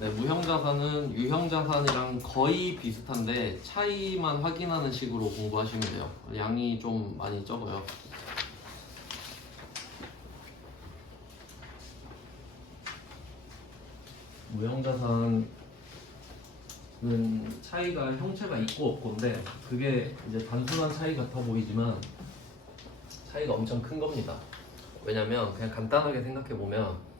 네, 무형자산은 유형자산이랑 거의 비슷한데 차이만 확인하는 식으로 공부하시면 돼요. 양이 좀 많이 적어요. 무형자산은 차이가 형체가 있고 없고인데 그게 이제 단순한 차이 같아 보이지만 차이가 엄청 큰 겁니다. 왜냐면 그냥 간단하게 생각해 보면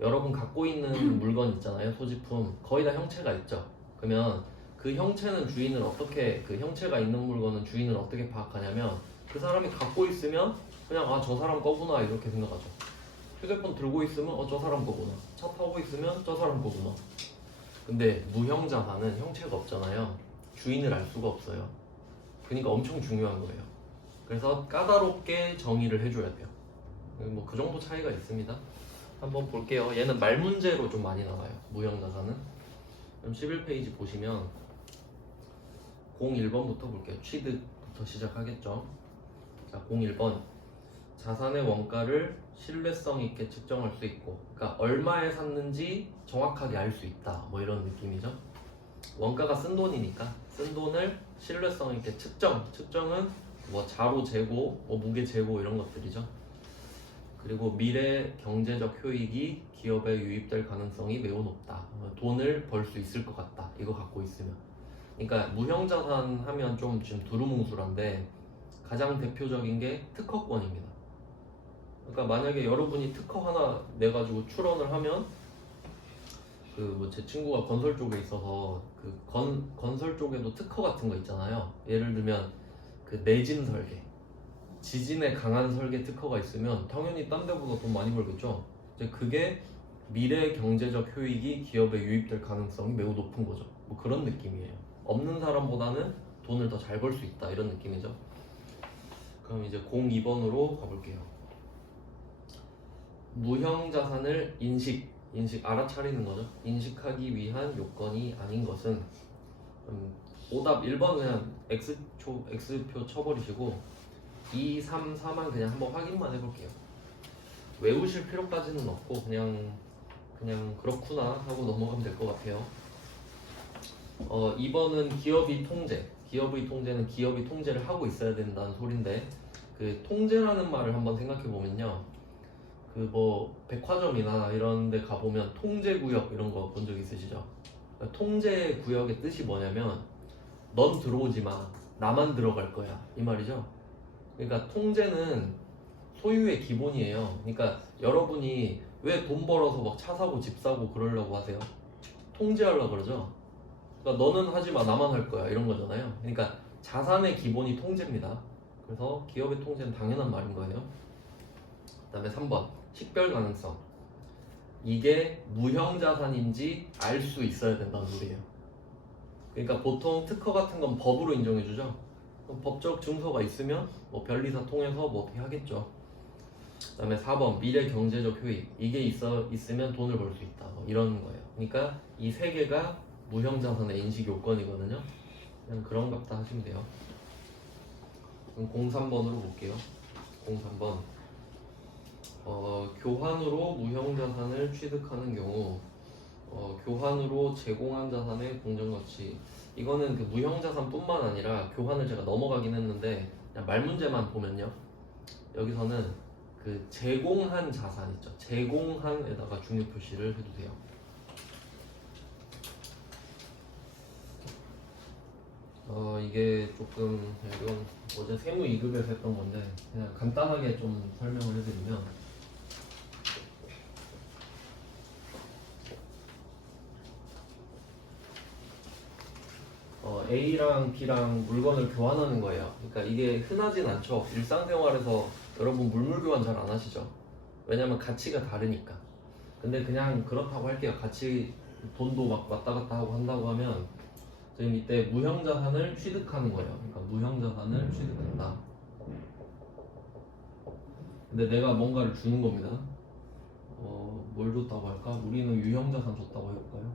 여러분 갖고 있는 물건 있잖아요. 소지품 거의 다 형체가 있죠. 그러면 그 형체는 주인을 어떻게 그 형체가 있는 물건은 주인을 어떻게 파악하냐면 그 사람이 갖고 있으면 그냥 아 저 사람 거구나 이렇게 생각하죠. 휴대폰 들고 있으면 저 사람 거구나. 차 타고 있으면 저 사람 거구나. 근데 무형자산은 형체가 없잖아요. 주인을 알 수가 없어요. 그러니까 엄청 중요한 거예요. 그래서 까다롭게 정의를 해줘야 돼요. 뭐 그 정도 차이가 있습니다. 한번 볼게요. 얘는 말 문제로 좀 많이 나와요. 무형자산은. 그럼 11페이지 보시면 01번부터 볼게요. 취득부터 시작하겠죠. 자, 01번. 자산의 원가를 신뢰성 있게 측정할 수 있고, 그러니까 얼마에 샀는지 정확하게 알 수 있다. 뭐 이런 느낌이죠. 원가가 쓴 돈이니까 쓴 돈을 신뢰성 있게 측정은 뭐 자로 재고, 뭐 무게 재고 이런 것들이죠. 그리고 미래 경제적 효익이 기업에 유입될 가능성이 매우 높다. 돈을 벌 수 있을 것 같다. 이거 갖고 있으면. 그러니까 무형자산 하면 좀 지금 두루뭉술한데 가장 대표적인 게 특허권입니다. 그러니까 만약에 여러분이 특허 하나 내가지고 출원을 하면 그 뭐 제 친구가 건설 쪽에 있어서 그 건설 쪽에도 특허 같은 거 있잖아요. 예를 들면 그 내진 설계. 지진에 강한 설계 특허가 있으면 당연히 딴 데보다 돈 많이 벌겠죠. 이제 그게 미래 경제적 효익이 기업에 유입될 가능성이 매우 높은 거죠. 뭐 그런 느낌이에요. 없는 사람보다는 돈을 더 잘 벌 수 있다 이런 느낌이죠. 그럼 이제 02번으로 가볼게요. 무형자산을 인식 알아차리는 거죠. 인식하기 위한 요건이 아닌 것은 오답 1번 그냥 X표 쳐버리시고 2, 3, 4만 그냥 한번 확인만 해볼게요. 외우실 필요까지는 없고 그냥 그렇구나 하고 넘어가면 될 것 같아요. 2번은 기업이 통제. 기업의 통제는 기업이 통제를 하고 있어야 된다는 소린데 그 통제라는 말을 한번 생각해 보면요. 그 뭐 백화점이나 이런 데 가보면 통제구역 이런 거 본 적 있으시죠? 그러니까 통제구역의 뜻이 뭐냐면 넌 들어오지 마. 나만 들어갈 거야. 이 말이죠. 그러니까 통제는 소유의 기본이에요. 그러니까 여러분이 왜 돈 벌어서 막 차 사고 집 사고 그러려고 하세요? 통제하려고 그러죠. 그러니까 너는 하지 마, 나만 할 거야 이런 거잖아요. 그러니까 자산의 기본이 통제입니다. 그래서 기업의 통제는 당연한 말인 거예요. 그 다음에 3번 식별 가능성. 이게 무형자산인지 알 수 있어야 된다는 소리예요. 그러니까 보통 특허 같은 건 법으로 인정해주죠. 법적 증서가 있으면 뭐 변리사 통해서 뭐 어떻게 하겠죠. 그 다음에 4번 미래 경제적 효익. 이게 있으면 돈을 벌 수 있다. 뭐 이런 거예요. 그러니까 이 세 개가 무형자산의 인식 요건이거든요. 그냥 그런갑다 하시면 돼요. 그럼 03번으로 볼게요. 03번. 교환으로 무형자산을 취득하는 경우 교환으로 제공한 자산의 공정가치. 이거는 그 무형자산뿐만 아니라 교환을 제가 넘어가긴 했는데 그냥 말 문제만 보면요. 여기서는 그 제공한 자산 있죠. 제공한에다가 중요 표시를 해주세요. 이게 조금 이건 어제 세무 2급에서 했던 건데 그냥 간단하게 좀 설명을 해드리면 A랑 B랑 물건을 교환하는 거예요. 그러니까 이게 흔하진 않죠. 일상생활에서 여러분 물물 교환 잘 안 하시죠? 왜냐면 가치가 다르니까. 근데 그냥 그렇다고 할게요. 같이 돈도 막 왔다 갔다 하고 한다고 하면 지금 이때 무형자산을 취득하는 거예요. 그러니까 무형자산을 취득한다. 근데 내가 뭔가를 주는 겁니다. 뭘 줬다고 할까? 우리는 유형자산 줬다고 해볼까요?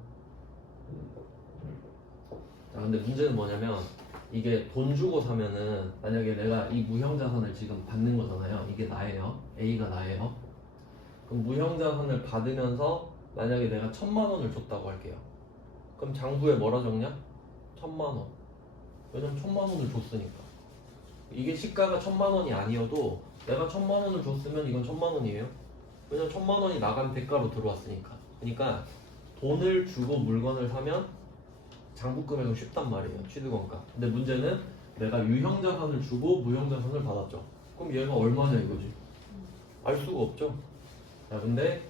자, 근데 문제는 뭐냐면 이게 돈 주고 사면은 만약에 내가 이 무형자산을 지금 받는 거잖아요. 이게 나예요. A가 나예요. 그럼 무형자산을 받으면서 만약에 내가 1,000만 원을 줬다고 할게요. 그럼 장부에 뭐라 적냐? 1,000만 원. 왜냐면 1,000만 원을 줬으니까. 이게 시가가 1,000만 원이 아니어도 내가 1,000만 원을 줬으면 이건 1,000만 원이에요. 왜냐면 1,000만 원이 나간 대가로 들어왔으니까. 그러니까 돈을 주고 물건을 사면 장부 금액은 쉽단 말이에요. 취득원가. 근데 문제는 내가 유형자산을 주고 무형자산을 받았죠. 그럼 얘가 얼마냐 이거지. 알 수가 없죠. 자, 근데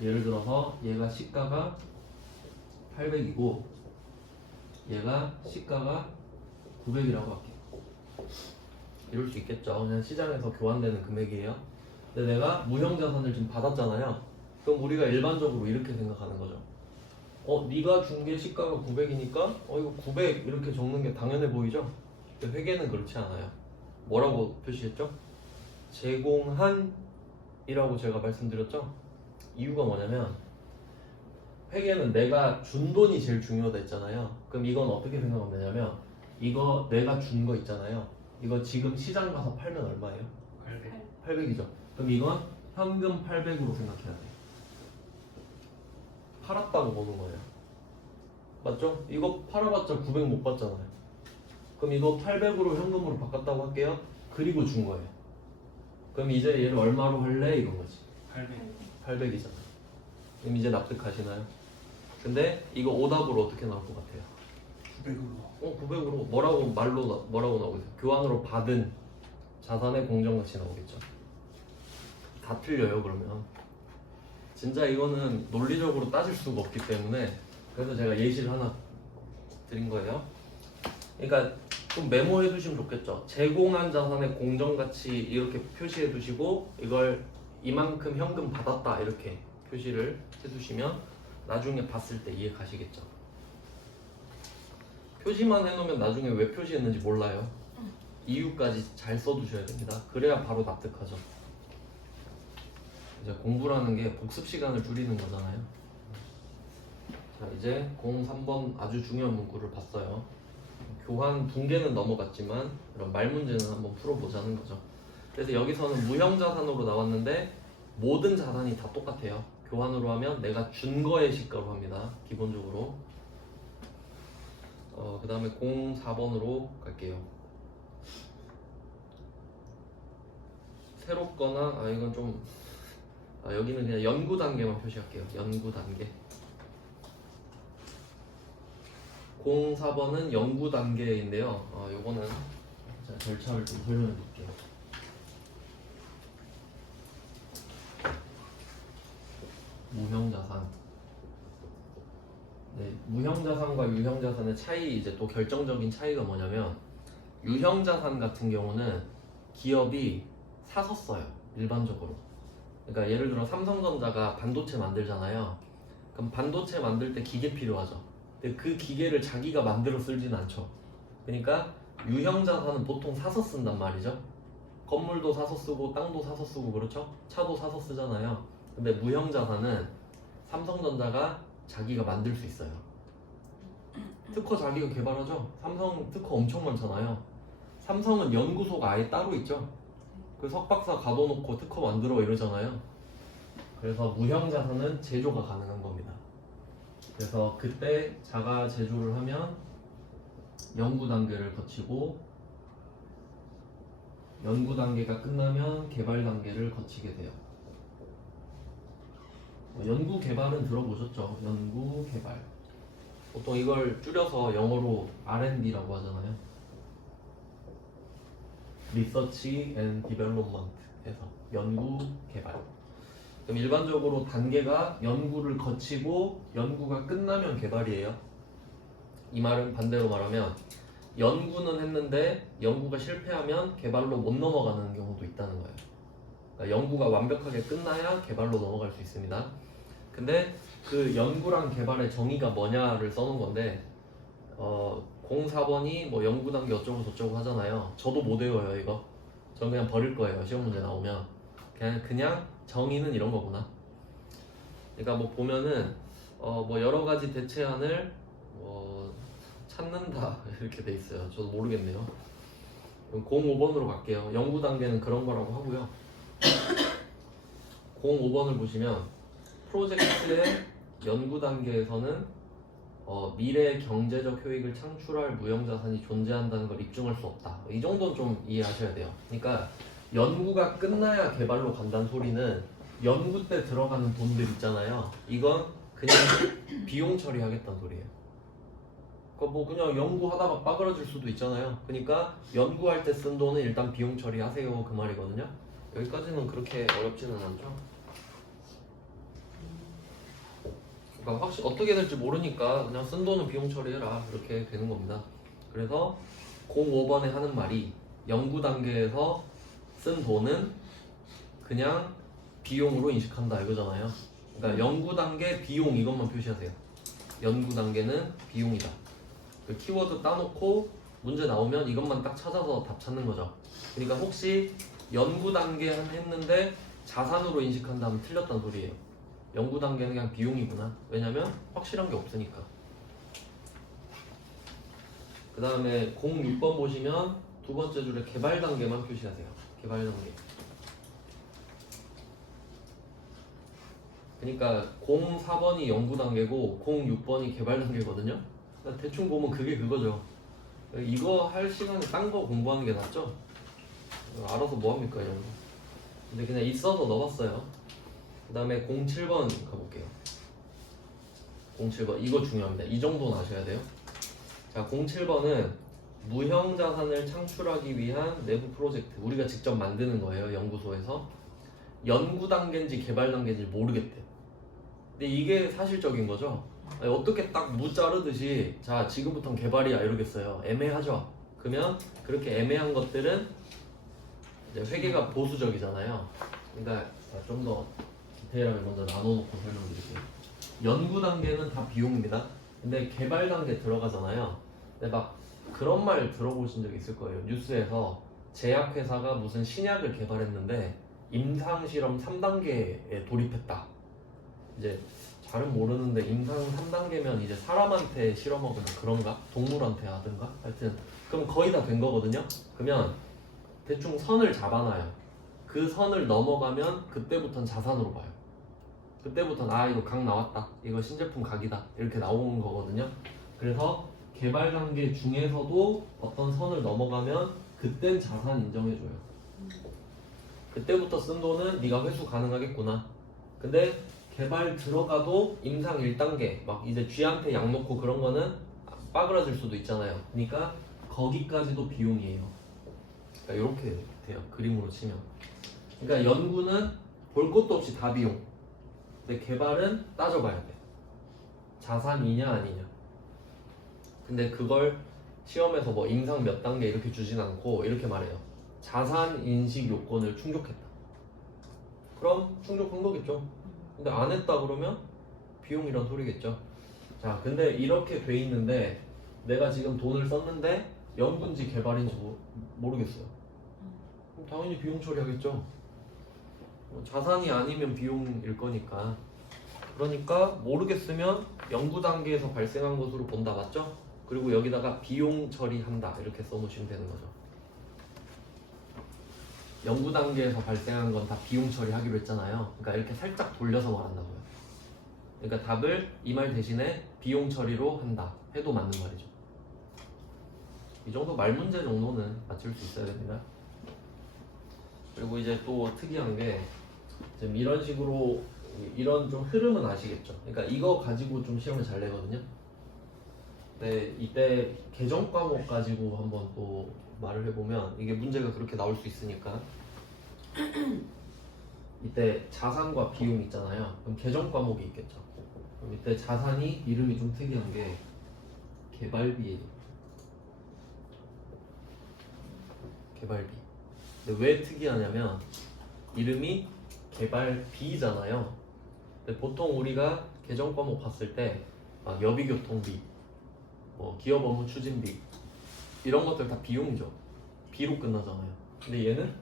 예를 들어서 얘가 시가가 800이고 얘가 시가가 900이라고 할게요. 이럴 수 있겠죠. 그냥 시장에서 교환되는 금액이에요. 근데 내가 무형자산을 지금 받았잖아요. 그럼 우리가 일반적으로 이렇게 생각하는 거죠. 네가 준 게 시가가 900이니까 이거 900 이렇게 적는 게 당연해 보이죠? 근데 회계는 그렇지 않아요. 뭐라고 표시했죠? 제공한이라고 제가 말씀드렸죠? 이유가 뭐냐면 회계는 내가 준 돈이 제일 중요하다 했잖아요. 그럼 이건 어떻게 생각하면 되냐면 이거 내가 준 거 있잖아요. 이거 지금 시장 가서 팔면 얼마예요? 800이죠. 그럼 이건 현금 800으로 생각해야 돼. 팔았다고 보는 거예요. 맞죠? 이거 팔아봤자 900 못 받잖아요. 그럼 이거 800으로 현금으로 바꿨다고 할게요. 그리고 준 거예요. 그럼 이제 얘를 얼마로 할래? 이건 거지. 800이잖아. 그럼 이제 납득하시나요? 근데 이거 오답으로 어떻게 나올 것 같아요? 900으로. 900으로 뭐라고 나오겠어요? 교환으로 받은 자산의 공정가치 나오겠죠. 다 틀려요 그러면. 진짜 이거는 논리적으로 따질 수가 없기 때문에 그래서 제가 예시를 하나 드린 거예요. 그러니까 좀 메모해 두시면 좋겠죠. 제공한 자산의 공정가치 이렇게 표시해 두시고 이걸 이만큼 현금 받았다 이렇게 표시를 해 두시면 나중에 봤을 때 이해 가시겠죠. 표시만 해놓으면 나중에 왜 표시했는지 몰라요. 이유까지 잘 써두셔야 됩니다. 그래야 바로 납득하죠. 이제 공부라는 게 복습 시간을 줄이는 거잖아요. 자, 이제 03번 아주 중요한 문구를 봤어요. 교환 붕괴는 넘어갔지만 이런 말 문제는 한번 풀어보자는 거죠. 그래서 여기서는 무형자산으로 나왔는데 모든 자산이 다 똑같아요. 교환으로 하면 내가 준 거의 시가로 합니다. 기본적으로. 그 다음에 04번으로 갈게요. 새롭거나 이건 좀 여기는 그냥 연구 단계만 표시할게요. 연구 단계. 04번은 연구 단계인데요. 요거는 자, 절차를 좀 설명해 볼게요. 무형자산. 네, 무형자산과 유형자산의 차이 이제 또 결정적인 차이가 뭐냐면 유형자산 같은 경우는 기업이 사서 써요. 일반적으로. 그러니까 예를 들어 삼성전자가 반도체 만들잖아요. 그럼 반도체 만들 때 기계 필요하죠. 근데 그 기계를 자기가 만들어 쓰진 않죠. 그러니까 유형자산은 보통 사서 쓴단 말이죠. 건물도 사서 쓰고 땅도 사서 쓰고 그렇죠. 차도 사서 쓰잖아요. 근데 무형자산은 삼성전자가 자기가 만들 수 있어요. 특허 자기가 개발하죠. 삼성 특허 엄청 많잖아요. 삼성은 연구소가 아예 따로 있죠. 그 석박사 가둬놓고 특허 만들어 이러잖아요. 그래서 무형자산은 제조가 가능한 겁니다. 그래서 그때 자가 제조를 하면 연구 단계를 거치고 연구 단계가 끝나면 개발 단계를 거치게 돼요. 연구 개발은 들어보셨죠? 연구 개발. 보통 이걸 줄여서 영어로 R&D라고 하잖아요. Research and Development 해서 연구 개발. 그럼 일반적으로 단계가 연구를 거치고 연구가 끝나면 개발이에요. 이 말은 반대로 말하면 연구는 했는데 연구가 실패하면 개발로 못 넘어가는 경우도 있다는 거예요. 그러니까 연구가 완벽하게 끝나야 개발로 넘어갈 수 있습니다. 근데 그 연구랑 개발의 정의가 뭐냐를 써놓은 건데 04번이 뭐 연구 단계 어쩌고 저쩌고 하잖아요. 저도 못 외워요 이거. 전 그냥 버릴 거예요. 시험 문제 나오면 그냥 정의는 이런 거구나. 그러니까 뭐 보면은 뭐 여러 가지 대체안을 찾는다 이렇게 돼 있어요. 저도 모르겠네요. 그럼 05번으로 갈게요. 연구 단계는 그런 거라고 하고요. 05번을 보시면 프로젝트의 연구 단계에서는 미래 경제적 효익을 창출할 무형자산이 존재한다는 걸 입증할 수 없다. 이 정도는 좀 이해하셔야 돼요. 그러니까 연구가 끝나야 개발로 간다는 소리는 연구 때 들어가는 돈들 있잖아요. 이건 그냥 비용 처리하겠다는 소리예요. 그러니까 뭐 그냥 연구하다가 빠그러질 수도 있잖아요. 그러니까 연구할 때 쓴 돈은 일단 비용 처리하세요 그 말이거든요. 여기까지는 그렇게 어렵지는 않죠. 그러니까 확실히 어떻게 될지 모르니까 그냥 쓴 돈은 비용 처리해라 이렇게 되는 겁니다. 그래서 05번에 하는 말이 연구 단계에서 쓴 돈은 그냥 비용으로 인식한다 이거잖아요. 그러니까 연구 단계 비용 이것만 표시하세요. 연구 단계는 비용이다. 그 키워드 따놓고 문제 나오면 이것만 딱 찾아서 답 찾는 거죠. 그러니까 혹시 연구 단계 했는데 자산으로 인식한다면 틀렸단 소리예요. 연구 단계는 그냥 비용이구나. 왜냐면 확실한 게 없으니까. 그 다음에 06번 보시면 두 번째 줄에 개발 단계만 표시하세요. 개발 단계. 그러니까 04번이 연구 단계고 06번이 개발 단계거든요. 그러니까 대충 보면 그게 그거죠. 이거 할 시간에 딴 거 공부하는 게 낫죠? 알아서 뭐합니까 이런 거. 근데 그냥 있어서 넣어봤어요. 그 다음에 07번 가볼게요. 07번 이거 중요합니다. 이 정도는 아셔야 돼요. 자, 07번은 무형자산을 창출하기 위한 내부 프로젝트 우리가 직접 만드는 거예요. 연구소에서 연구 단계인지 개발 단계인지 모르겠대. 근데 이게 사실적인 거죠. 아니, 어떻게 딱 무 자르듯이 자 지금부터는 개발이야 이러겠어요. 애매하죠. 그러면 그렇게 애매한 것들은 이제 회계가 보수적이잖아요. 그러니까 좀 더 디테일하게 먼저 나눠놓고 설명드릴게요. 연구 단계는 다 비용입니다. 근데 개발 단계 들어가잖아요. 근데 막 그런 말 들어보신 적 있을 거예요. 뉴스에서 제약회사가 무슨 신약을 개발했는데 임상실험 3단계에 돌입했다. 이제 잘은 모르는데 임상 3단계면 이제 사람한테 실험하거나 그런가? 동물한테 하든가? 하여튼 그럼 거의 다 된 거거든요. 그러면 대충 선을 잡아놔요. 그 선을 넘어가면 그때부터는 자산으로 봐요. 그때부터는 아 이거 각 나왔다. 이거 신제품 각이다. 이렇게 나오는 거거든요. 그래서 개발 단계 중에서도 어떤 선을 넘어가면 그땐 자산 인정해줘요. 그때부터 쓴 돈은 네가 회수 가능하겠구나. 근데 개발 들어가도 임상 1단계 막 이제 쥐한테 약 놓고 그런 거는 빠그라질 수도 있잖아요. 그러니까 거기까지도 비용이에요. 그러니까 이렇게 돼요. 그림으로 치면. 그러니까 연구는 볼 것도 없이 다 비용. 근데 개발은 따져봐야 돼. 자산이냐 아니냐. 근데 그걸 시험에서 뭐 임상 몇 단계 이렇게 주진 않고 이렇게 말해요. 자산 인식 요건을 충족했다. 그럼 충족한 거겠죠. 근데 안 했다 그러면 비용이란 소리겠죠. 자, 근데 이렇게 돼 있는데 내가 지금 돈을 썼는데 연구인지 개발인지 모르겠어요. 그럼 당연히 비용 처리하겠죠. 자산이 아니면 비용일 거니까. 그러니까 모르겠으면 연구 단계에서 발생한 것으로 본다, 맞죠? 그리고 여기다가 비용 처리한다 이렇게 써놓으시면 되는 거죠. 연구 단계에서 발생한 건 다 비용 처리하기로 했잖아요. 그러니까 이렇게 살짝 돌려서 말한다고요. 그러니까 답을 이 말 대신에 비용 처리로 한다 해도 맞는 말이죠. 이 정도 말 문제 정도는 맞출 수 있어야 됩니다. 그리고 이제 또 특이한 게 지금 이런 식으로 이런 좀 흐름은 아시겠죠? 그러니까 이거 가지고 좀 시험을 잘 내거든요. 근데 이때 개정 과목 가지고 한번 또 말을 해보면 이게 문제가 그렇게 나올 수 있으니까 이때 자산과 비용 있잖아요. 그럼 개정 과목이 있겠죠. 그럼 이때 자산이 이름이 좀 특이한 게 개발비예요. 개발비. 근데 왜 특이하냐면 이름이 개발비잖아요. 근데 보통 우리가 개정 과목 봤을 때 막 여비교통비, 뭐 기업 업무 추진비 이런 것들 다 비용이죠. 비로 끝나잖아요. 근데 얘는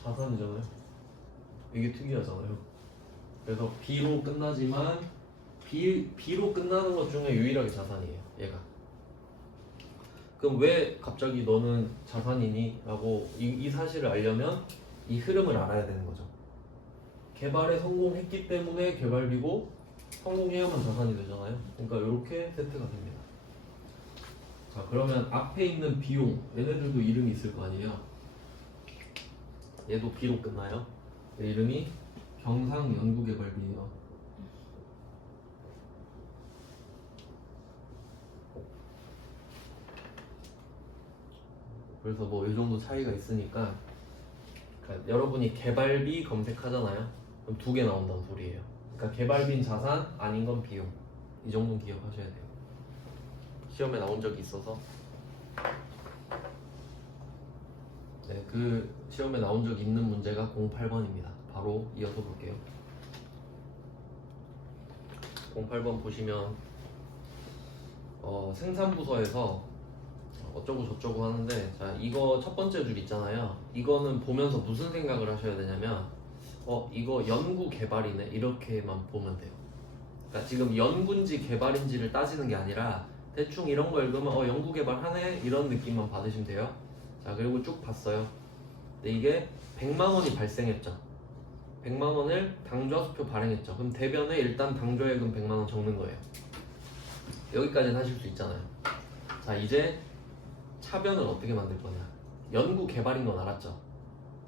자산이잖아요. 이게 특이하잖아요. 그래서 비로 끝나지만 비로 끝나는 것 중에 유일하게 자산이에요. 얘가. 그럼 왜 갑자기 너는 자산이니? 라고 이 사실을 알려면 이 흐름을 알아야 되는 거죠. 개발에 성공했기 때문에 개발비고 성공해야만 자산이 되잖아요. 그러니까 이렇게 세트가 됩니다. 자, 그러면 앞에 있는 비용, 얘네들도 이름이 있을 거 아니에요. 얘도 B로 끝나요. 얘 이름이 경상연구개발비예요. 그래서 뭐 이 정도 차이가 있으니까, 그러니까 여러분이 개발비 검색하잖아요. 그럼 두 개 나온다는 소리예요. 그러니까 개발비는 자산, 아닌 건 비용. 이 정도는 기억하셔야 돼요. 시험에 나온 적이 있어서. 네, 그 시험에 나온 적 있는 문제가 08번입니다. 바로 이어서 볼게요. 08번 보시면 생산부서에서 어쩌고 저쩌고 하는데, 자, 이거 첫 번째 줄 있잖아요. 이거는 보면서 무슨 생각을 하셔야 되냐면 이거 연구 개발이네, 이렇게만 보면 돼요. 그러니까 지금 연구인지 개발인지를 따지는 게 아니라 대충 이런 거 읽으면 연구 개발하네, 이런 느낌만 받으시면 돼요. 자, 그리고 쭉 봤어요. 근데 이게 100만 원이 발생했죠. 100만 원을 당좌수표 발행했죠. 그럼 대변에 일단 당좌예금 100만 원 적는 거예요. 여기까지는 하실 수 있잖아요. 자, 이제 차변을 어떻게 만들 거냐. 연구 개발인 건 알았죠.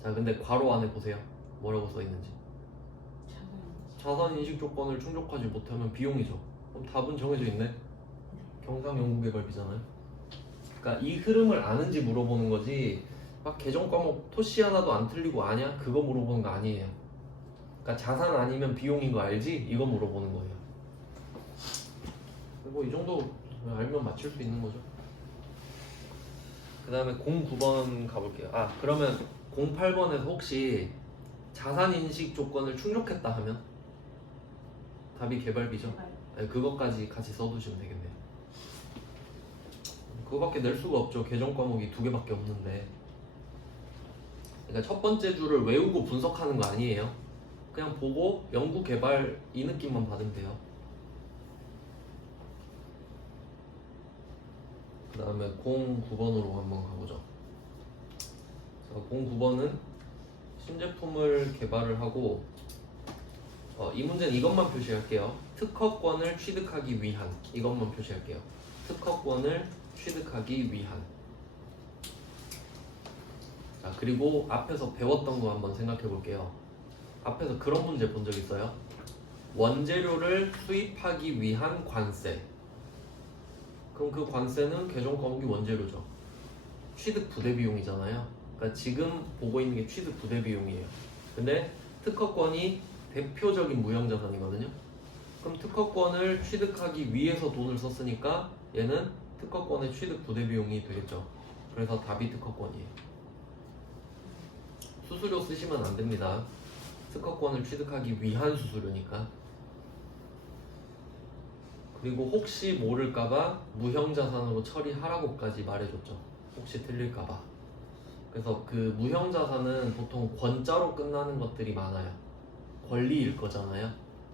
자, 근데 괄호 안에 보세요. 뭐라고 써 있는지. 자산 인식 조건을 충족하지 못하면 비용이죠. 그럼 답은 정해져 있네. 경상연구개발비잖아요. 그러니까 이 흐름을 아는지 물어보는 거지, 막 개정 과목 토시 하나도 안 틀리고 아냐? 그거 물어보는 거 아니에요. 그러니까 자산 아니면 비용인 거 알지? 이거 물어보는 거예요. 뭐 이 정도 알면 맞출 수 있는 거죠. 그 다음에 09번 가볼게요. 그러면 08번에서 혹시 자산인식 조건을 충족했다 하면 답이 개발비죠? 네, 그것까지 같이 써두시면 되겠네요. 그거밖에 낼 수가 없죠. 개정 과목이 2개밖에 없는데. 그러니까 첫 번째 줄을 외우고 분석하는 거 아니에요. 그냥 보고 연구 개발 이 느낌만 받으면 돼요. 그 다음에 09번으로 한번 가보죠. 09번은 신제품을 개발을 하고, 이 문제는 이것만 표시할게요. 특허권을 취득하기 위한, 이것만 표시할게요. 특허권을 취득하기 위한. 자, 그리고 앞에서 배웠던 거 한번 생각해 볼게요. 앞에서 그런 문제 본 적 있어요? 원재료를 수입하기 위한 관세. 그럼 그 관세는 개정 과목이 원재료죠. 취득 부대 비용이잖아요. 그러니까 지금 보고 있는 게 취득 부대 비용이에요. 근데 특허권이 대표적인 무형자산이거든요. 그럼 특허권을 취득하기 위해서 돈을 썼으니까 얘는 특허권의 취득 부대 비용이 되겠죠. 그래서 답이 특허권이에요. 수수료 쓰시면 안 됩니다. 특허권을 취득하기 위한 수수료니까. 그리고 혹시 모를까봐 무형자산으로 처리하라고까지 말해줬죠. 혹시 틀릴까봐. 그래서 그 무형자산은 보통 권자로 끝나는 것들이 많아요. 권리일 거잖아요.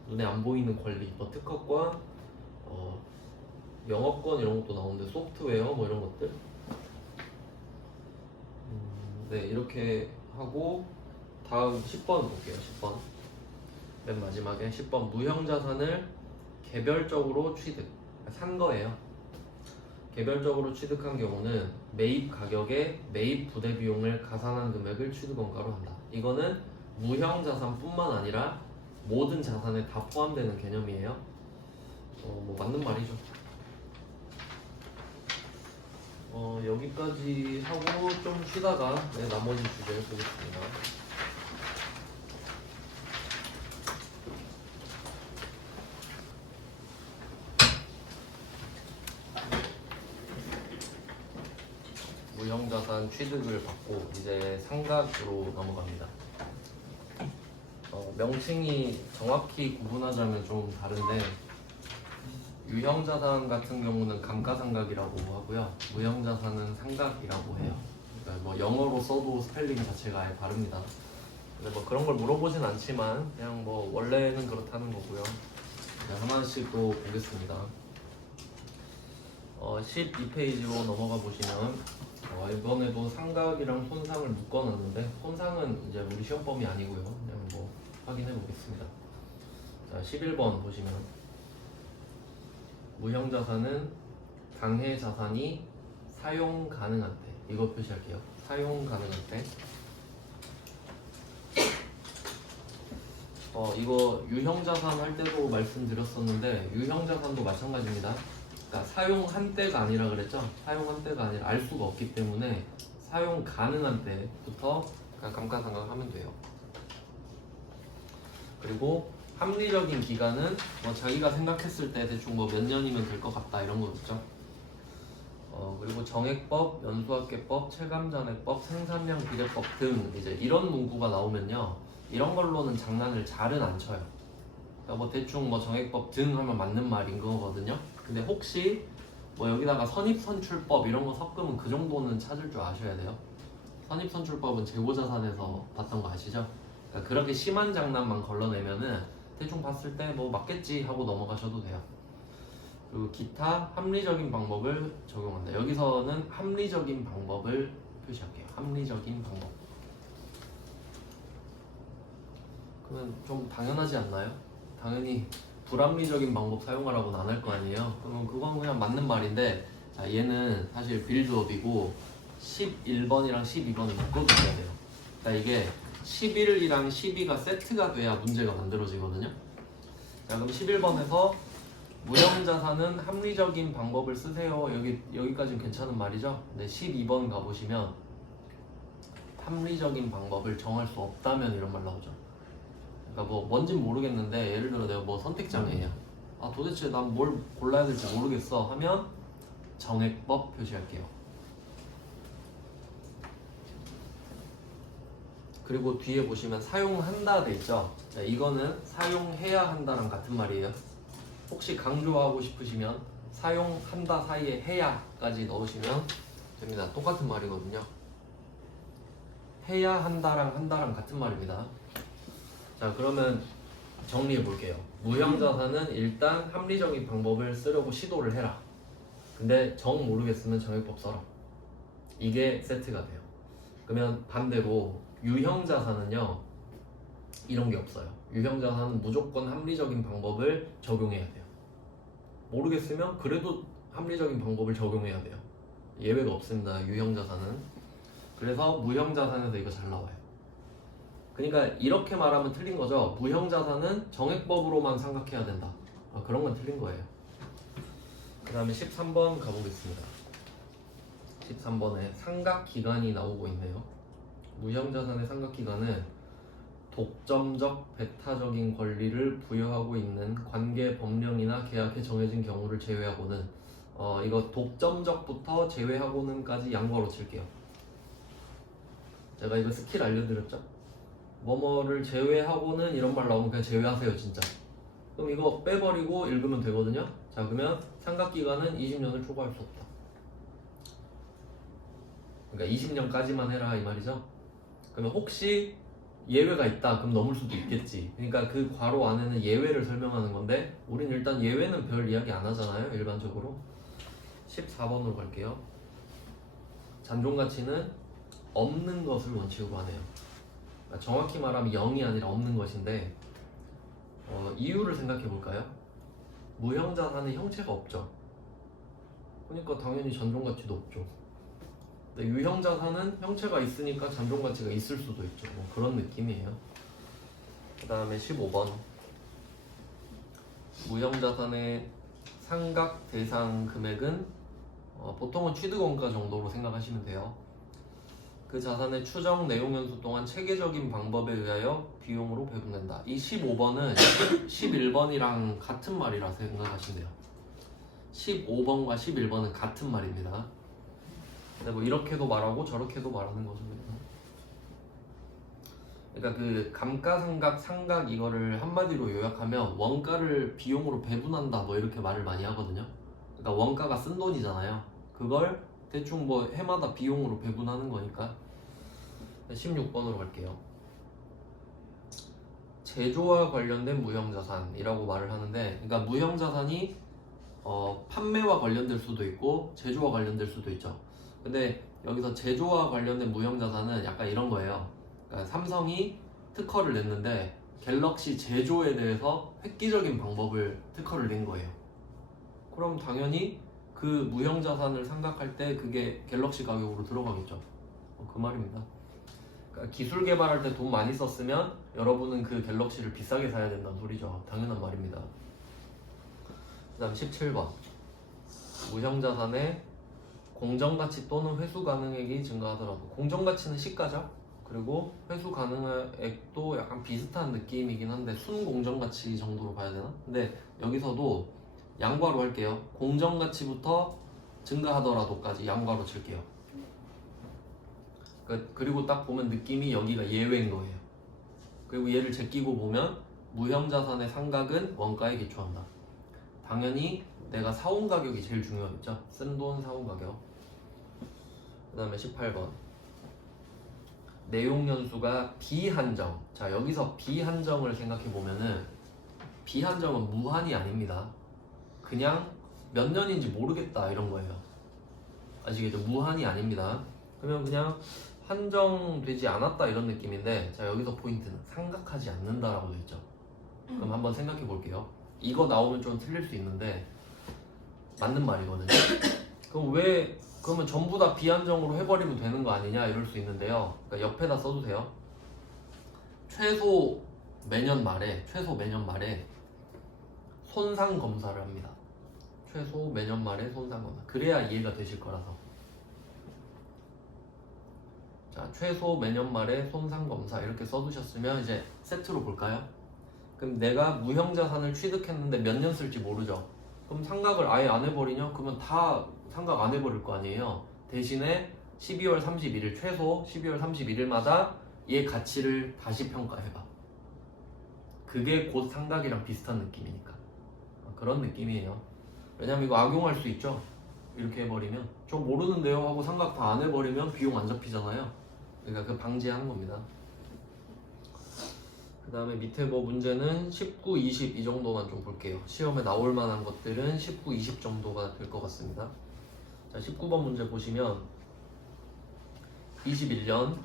눈에 안 보이는 권리, 뭐 특허권, 영업권 이런 것도 나오는데 소프트웨어 뭐 이런 것들. 네, 이렇게 하고 다음 10번 볼게요. 10번 맨 마지막에 10번 무형자산을 개별적으로 취득, 산 거예요. 개별적으로 취득한 경우는 매입 가격에 매입 부대 비용을 가산한 금액을 취득원가로 한다. 이거는 무형자산뿐만 아니라 모든 자산에 다 포함되는 개념이에요. 뭐 맞는 말이죠. 여기까지 하고 좀 쉬다가 나머지 주제를 보겠습니다. 무형자산 취득을 받고 이제 상각으로 넘어갑니다. 명칭이 정확히 구분하자면 좀 다른데, 유형자산 같은 경우는 감가상각이라고 하고요, 무형자산은 상각이라고 해요. 그러니까 뭐 영어로 써도 스펠링 자체가 아예 다릅니다. 근데 뭐 그런 걸 물어보진 않지만 그냥 뭐 원래는 그렇다는 거고요. 하나씩 또 보겠습니다. 12페이지로 넘어가 보시면 이번에도 상각이랑 손상을 묶어놨는데, 손상은 이제 우리 시험 범위 아니고요. 그냥 뭐 확인해 보겠습니다. 자, 11번 보시면 무형자산은 당해 자산이 사용 가능한 때, 이거 표시할게요. 사용 가능한 때. 이거 유형자산 할 때도 말씀드렸었는데 유형자산도 마찬가지입니다. 그러니까 사용한 때가 아니라 그랬죠. 사용한 때가 아니라 알 수가 없기 때문에 사용 가능한 때부터 그냥 감가상각하면 돼요. 그리고 합리적인 기간은 뭐 자기가 생각했을 때 대충 뭐 몇 년이면 될 것 같다 이런 거 있죠. 그리고 정액법, 연수학계법, 체감잔해법, 생산량 비례법 등 이제 이런 문구가 나오면요, 이런 걸로는 장난을 잘은 안 쳐요. 그러니까 뭐 대충 뭐 정액법 등 하면 맞는 말인 거거든요. 근데 혹시 뭐 여기다가 선입선출법 이런 거 섞으면 그 정도는 찾을 줄 아셔야 돼요. 선입선출법은 재고자산에서 봤던 거 아시죠? 그러니까 그렇게 심한 장난만 걸러내면은 대충 봤을 때 뭐 맞겠지 하고 넘어가셔도 돼요. 그리고 기타 합리적인 방법을 적용한다. 여기서는 합리적인 방법을 표시할게요. 합리적인 방법. 그러면 좀 당연하지 않나요? 당연히 불합리적인 방법 사용하라고는 안 할 거 아니에요. 그러면 그건 그냥 맞는 말인데, 자, 얘는 사실 빌드업이고 11번이랑 12번을 묶어줘야 돼요. 그러니까 이게 11이랑 12가 세트가 돼야 문제가 만들어지거든요. 자, 그럼 11번에서 무형자산은 합리적인 방법을 쓰세요. 여기까지는 괜찮은 말이죠. 근데 12번 가보시면 합리적인 방법을 정할 수 없다면 이런 말 나오죠. 그러니까 뭐 뭔진 모르겠는데 예를 들어 내가 뭐 선택장애야. 아 도대체 난 뭘 골라야 될지 모르겠어 하면 정액법 표시할게요. 그리고 뒤에 보시면 사용한다 돼 있죠. 자, 이거는 사용해야 한다랑 같은 말이에요. 혹시 강조하고 싶으시면 사용한다 사이에 해야까지 넣으시면 됩니다. 똑같은 말이거든요. 해야 한다랑 한다랑 같은 말입니다. 자, 그러면 정리해 볼게요. 무형자산은 일단 합리적인 방법을 쓰려고 시도를 해라. 근데 정 모르겠으면 정액법 써라. 이게 세트가 돼요. 그러면 반대로 유형자산은요, 이런 게 없어요. 유형자산은 무조건 합리적인 방법을 적용해야 돼요. 모르겠으면 그래도 합리적인 방법을 적용해야 돼요. 예외가 없습니다. 유형자산은. 그래서 무형자산에서 이거 잘 나와요. 그러니까 이렇게 말하면 틀린 거죠. 무형자산은 정액법으로만 생각해야 된다. 그런 건 틀린 거예요. 그 다음에 13번 가보겠습니다. 13번에 삼각기간이 나오고 있네요. 무형자산의 삼각기간은 독점적, 배타적인 권리를 부여하고 있는 관계 법령이나 계약에 정해진 경우를 제외하고는, 이거 독점적부터 제외하고는까지 양보로 칠게요. 제가 이거 스킬 알려드렸죠? 뭐뭐를 제외하고는 이런 말 나오면 그냥 제외하세요 진짜. 그럼 이거 빼버리고 읽으면 되거든요. 자, 그러면 삼각기간은 20년을 초과할 수 없다. 그러니까 20년까지만 해라 이 말이죠. 그러면 혹시 예외가 있다 그럼 넘을 수도 있겠지. 그러니까 그 괄호 안에는 예외를 설명하는 건데 우린 일단 예외는 별 이야기 안 하잖아요 일반적으로. 14번으로 갈게요. 잔존가치는 없는 것을 원칙으로 하네요. 그러니까 정확히 말하면 0이 아니라 없는 것인데, 이유를 생각해 볼까요? 무형자산은 형체가 없죠. 그러니까 당연히 잔존가치도 없죠. 근데 유형자산은 형체가 있으니까 잔존가치가 있을 수도 있죠. 뭐 그런 느낌이에요. 그 다음에 15번 무형자산의 상각 대상 금액은 보통은 취득원가 정도로 생각하시면 돼요. 그 자산의 추정 내용 연수 동안 체계적인 방법에 의하여 비용으로 배분된다. 이 15번은 11번이랑 같은 말이라 생각하시면 돼요. 15번과 11번은 같은 말입니다. 근데 뭐 이렇게도 말하고 저렇게도 말하는 거죠. 그러니까 그 감가상각, 상각 이거를 한마디로 요약하면 원가를 비용으로 배분한다 뭐 이렇게 말을 많이 하거든요. 그러니까 원가가 쓴 돈이잖아요. 그걸 대충 뭐 해마다 비용으로 배분하는 거니까. 16번으로 갈게요. 제조와 관련된 무형자산이라고 말을 하는데, 그러니까 무형자산이 판매와 관련될 수도 있고 제조와 관련될 수도 있죠. 근데 여기서 제조와 관련된 무형자산은 약간 이런 거예요. 그러니까 삼성이 특허를 냈는데 갤럭시 제조에 대해서 획기적인 방법을 특허를 낸 거예요. 그럼 당연히 그 무형자산을 상각할 때 그게 갤럭시 가격으로 들어가겠죠. 그 말입니다. 그러니까 기술 개발할 때 돈 많이 썼으면 여러분은 그 갤럭시를 비싸게 사야 된다는 소리죠. 당연한 말입니다. 그 다음 17번 무형자산의 공정가치 또는 회수 가능액이 증가하더라도, 공정가치는 시가죠. 그리고 회수 가능액도 약간 비슷한 느낌이긴 한데 순공정가치 정도로 봐야 되나? 근데 여기서도 양괄호 할게요. 공정가치부터 증가하더라도까지 양괄호 칠게요. 그리고 딱 보면 느낌이 여기가 예외인 거예요. 그리고 얘를 제끼고 보면 무형자산의 상각은 원가에 기초한다. 당연히 내가 사온 가격이 제일 중요하겠죠. 쓴 돈 사온 가격. 그 다음에 18번 내용 연수가 비한정. 자, 여기서 비한정을 생각해 보면은 비한정은 무한이 아닙니다. 그냥 몇 년인지 모르겠다 이런 거예요. 아시겠죠? 무한이 아닙니다. 그러면 그냥 한정되지 않았다 이런 느낌인데, 자, 여기서 포인트는 상각하지 않는다라고 되어 있죠. 그럼 한번 생각해 볼게요. 이거 나오면 좀 틀릴 수 있는데 맞는 말이거든요. 그러면 전부 다 비한정으로 해버리면 되는 거 아니냐 이럴 수 있는데요. 그러니까 옆에다 써주세요. 최소 매년 말에 손상 검사를 합니다. 최소 매년 말에 손상 검사. 그래야 이해가 되실 거라서. 자, 최소 매년 말에 손상 검사 이렇게 써두셨으면 이제 세트로 볼까요? 그럼 내가 무형자산을 취득했는데 몇 년 쓸지 모르죠. 그럼 상각을 아예 안 해버리냐? 그러면 다 상각 안 해버릴 거 아니에요. 대신에 12월 31일 최소 12월 31일마다 얘 가치를 다시 평가해봐. 그게 곧 상각이랑 비슷한 느낌이니까. 그런 느낌이에요. 왜냐면 이거 악용할 수 있죠. 이렇게 해버리면 저 모르는데요 하고 상각 다 안 해버리면 비용 안 잡히잖아요. 그러니까 그 방지하는 겁니다. 그 다음에 밑에 뭐 문제는 19, 20 이 정도만 좀 볼게요. 시험에 나올 만한 것들은 19, 20 정도가 될 것 같습니다. 자, 19번 문제 보시면 21년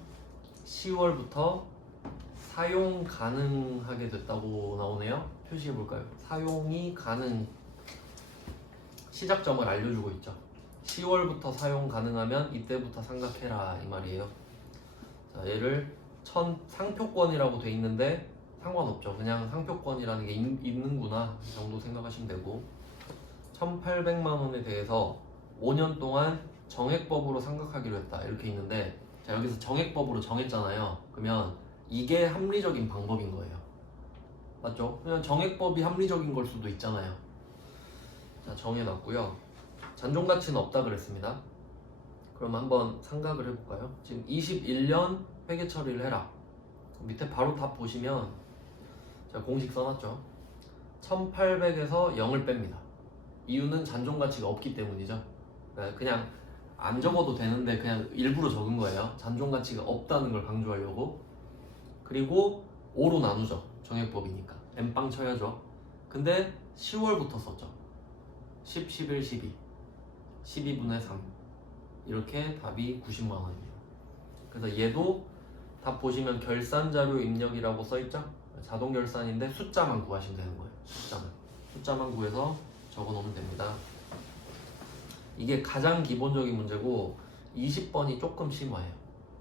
10월부터 사용 가능하게 됐다고 나오네요. 표시해 볼까요? 사용이 가능, 시작점을 알려주고 있죠. 10월부터 사용 가능하면 이때부터 상각해라 이 말이에요. 자, 얘를 상표권이라고 돼 있는데 상관없죠. 그냥 상표권이라는 게 있는구나 정도 생각하시면 되고, 1,800만 원에 대해서 5년 동안 정액법으로 상각하기로 했다 이렇게 있는데, 자, 여기서 정액법으로 정했잖아요. 그러면 이게 합리적인 방법인 거예요. 맞죠? 그냥 정액법이 합리적인 걸 수도 있잖아요. 자, 정해놨고요. 잔존가치는 없다 그랬습니다. 그럼 한번 상각을 해볼까요? 지금 21년 회계 처리를 해라. 밑에 바로 답 보시면 제가 공식 써놨죠. 1800에서 0을 뺍니다. 이유는 잔존가치가 없기 때문이죠. 그냥 안 적어도 되는데 그냥 일부러 적은 거예요. 잔존가치가 없다는 걸 강조하려고. 그리고 5로 나누죠. 정액법이니까 N빵 쳐야죠. 근데 10월부터 썼죠. 10, 11, 12 12분의 3 이렇게 답이 90만 원입니다. 그래서 얘도 답 보시면 결산자료 입력이라고 써있죠? 자동 결산인데 숫자만 구하시면 되는 거예요. 숫자만 구해서 적어놓으면 됩니다. 이게 가장 기본적인 문제고 20번이 조금 심화해요.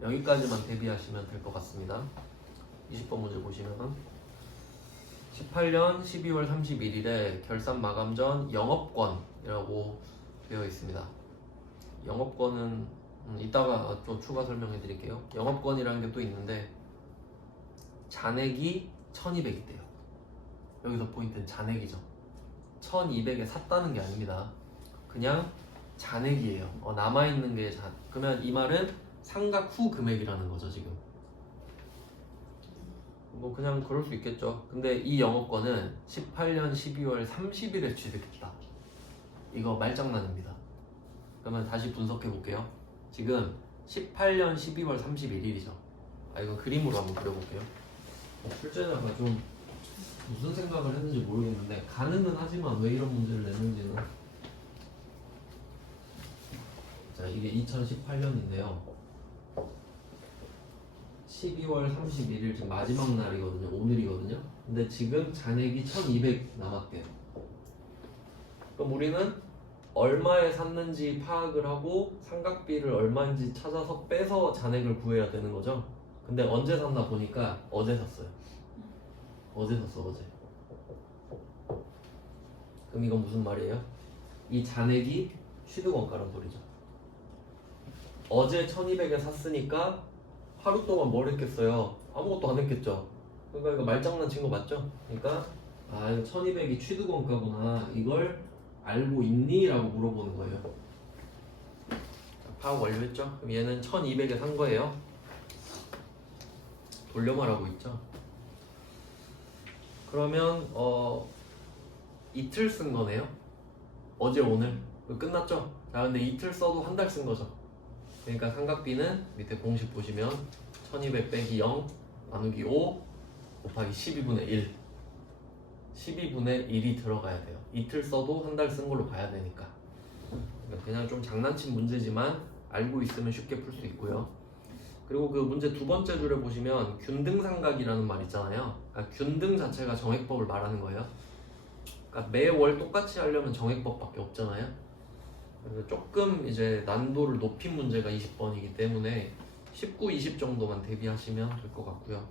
여기까지만 대비하시면 될 것 같습니다. 20번 문제 보시면 18년 12월 31일에 결산 마감 전 영업권이라고 되어 있습니다. 영업권은 이따가 좀 추가 설명해 드릴게요. 영업권이라는 게 또 있는데 잔액이 1200이 돼요. 여기서 포인트는 잔액이죠. 1200에 샀다는 게 아닙니다. 그냥 잔액이에요. 남아있는 게 그러면 이 말은 상각 후 금액이라는 거죠. 지금 뭐 그냥 그럴 수 있겠죠. 근데 이 영업권은 18년 12월 30일에 취득했다. 이거 말장난입니다. 그러면 다시 분석해 볼게요. 지금 18년 12월 31일이죠. 이건 그림으로 한번 그려볼게요. 출제자가 좀 무슨 생각을 했는지 모르겠는데 가능은 하지만 왜 이런 문제를 냈는지는. 자, 이게 2018년인데요 12월 31일 지금 마지막 날이거든요. 오늘이거든요. 근데 지금 잔액이 1200 남았대요. 그럼 우리는 얼마에 샀는지 파악을 하고 상각비를 얼마인지 찾아서 빼서 잔액을 구해야 되는 거죠. 근데 언제 샀나 보니까 어제 샀어요. 어제 샀어, 어제. 그럼 이건 무슨 말이에요? 이 잔액이 취득원가란 소리죠. 어제 1200에 샀으니까 하루 동안 뭘 했겠어요? 아무것도 안 했겠죠. 그러니까 이거 말장난 친 거 맞죠? 그러니까 아 이거 1200이 취득원가구나 이걸 알고 있니? 라고 물어보는 거예요. 자, 파악 완료했죠? 그럼 얘는 1200에 산 거예요. 돌려 말하고 있죠. 그러면 이틀 쓴 거네요. 어제 오늘 끝났죠? 자 근데 이틀 써도 한 달 쓴 거죠. 그러니까 삼각비는 밑에 공식 보시면 1200 빼기 0 나누기 5 곱하기 12분의 1 12분의 1이 들어가야 돼요. 이틀 써도 한 달 쓴 걸로 봐야 되니까. 그러니까 그냥 좀 장난친 문제지만 알고 있으면 쉽게 풀 수 있고요. 그리고 그 문제 두 번째 줄에 보시면 균등상각이라는 말 있잖아요. 그러니까 균등 자체가 정액법을 말하는 거예요. 그러니까 매월 똑같이 하려면 정액법밖에 없잖아요. 그래서 조금 이제 난도를 높인 문제가 20번이기 때문에 19, 20 정도만 대비하시면 될 것 같고요.